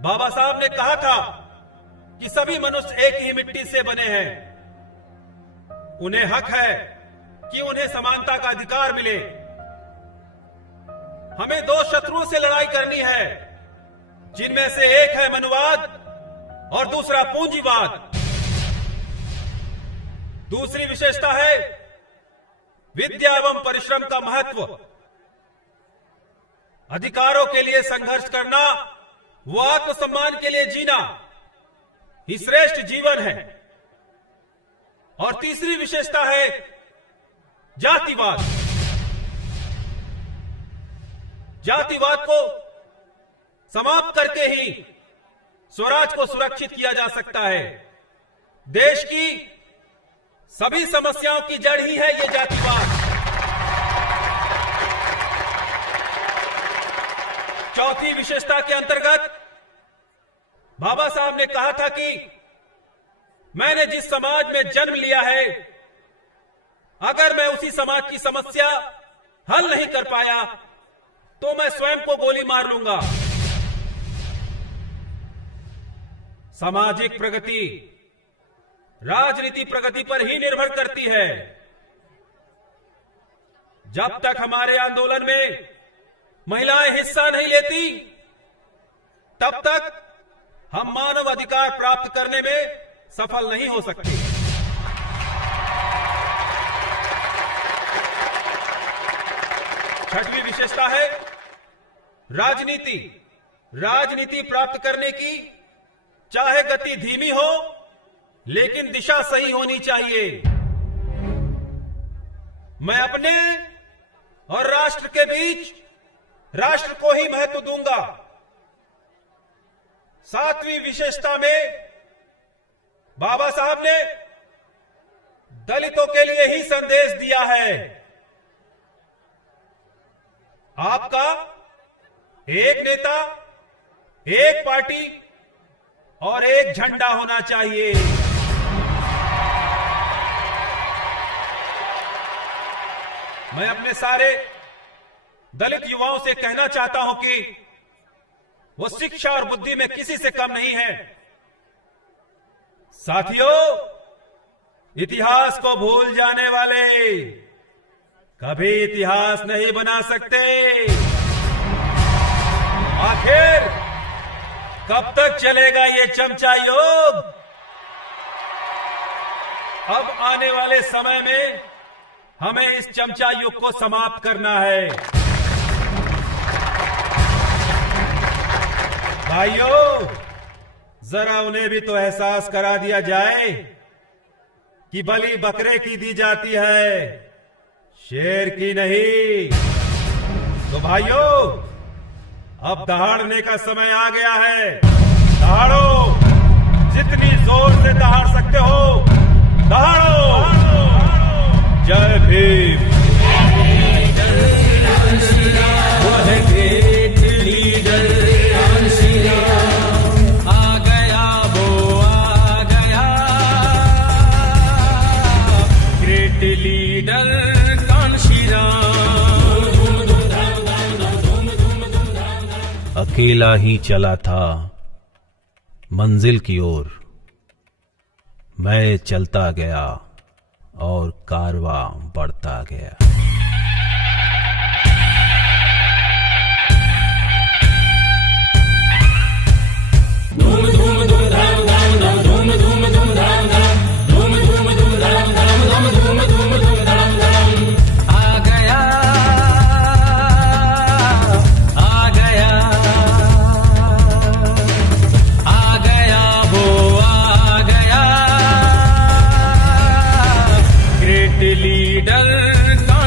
बाबा साहब ने कहा था कि सभी मनुष्य एक ही मिट्टी से बने हैं, उन्हें हक है कि उन्हें समानता का अधिकार मिले। हमें 2 शत्रुओं से लड़ाई करनी है, जिनमें से एक है मनुवाद और दूसरा पूंजीवाद। दूसरी विशेषता है विद्या एवं परिश्रम का महत्व। अधिकारों के लिए संघर्ष करना, वो आत्मसम्मान के लिए जीना ही श्रेष्ठ जीवन है। और तीसरी विशेषता है जातिवाद। जातिवाद को समाप्त करके ही स्वराज को सुरक्षित किया जा सकता है। देश की सभी समस्याओं की जड़ ही है ये जातिवाद। चौथी विशेषता के अंतर्गत बाबा साहब ने कहा था कि मैंने जिस समाज में जन्म लिया है, अगर मैं उसी समाज की समस्या हल नहीं कर पाया तो मैं स्वयं को गोली मार लूंगा। सामाजिक प्रगति राजनीति प्रगति पर ही निर्भर करती है। जब तक हमारे आंदोलन में महिलाएं हिस्सा नहीं लेती, तब तक हम मानव अधिकार प्राप्त करने में सफल नहीं हो सकते। छठवीं विशेषता है राजनीति। राजनीति प्राप्त करने की चाहे गति धीमी हो, लेकिन दिशा सही होनी चाहिए। मैं अपने और राष्ट्र के बीच राष्ट्र को ही महत्व दूंगा। 7वीं विशेषता में बाबा साहब ने दलितों के लिए ही संदेश दिया है। आपका एक नेता, एक पार्टी और एक झंडा होना चाहिए। मैं अपने सारे दलित युवाओं से कहना चाहता हूं कि वो शिक्षा और बुद्धि में किसी से कम नहीं है। साथियों, इतिहास को भूल जाने वाले कभी इतिहास नहीं बना सकते। आखिर कब तक चलेगा ये चमचा योग? अब आने वाले समय में हमें इस चमचा युग को समाप्त करना है। भाइयों, जरा उन्हें भी तो एहसास करा दिया जाए कि बलि बकरे की दी जाती है, शेर की नहीं। तो भाइयों, अब दहाड़ने का समय आ गया है। दहाड़ो, जितनी जोर से दहाड़ सकते हो दहाड़ो। जय भीम। आ गया वो आ गया, ग्रेट लीडर कान्शी राम। अकेला ही चला था मंजिल की ओर, मैं चलता गया और कारवां बढ़ता गया। धूम धूम धूम धाम धाम धाम, धूम धूम धूम धाम धाम, धूम धूम धूम धाम धाम धाम, धूम धूम धूम धाम धाम। आ गया आ गया आ गया वो आ गया, ग्रेट लीडर का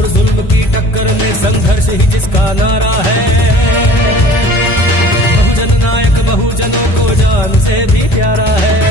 और जुल्म की टक्कर में संघर्ष ही जिसका नारा है। बहुजन नायक बहुजनों को जान से भी प्यारा है।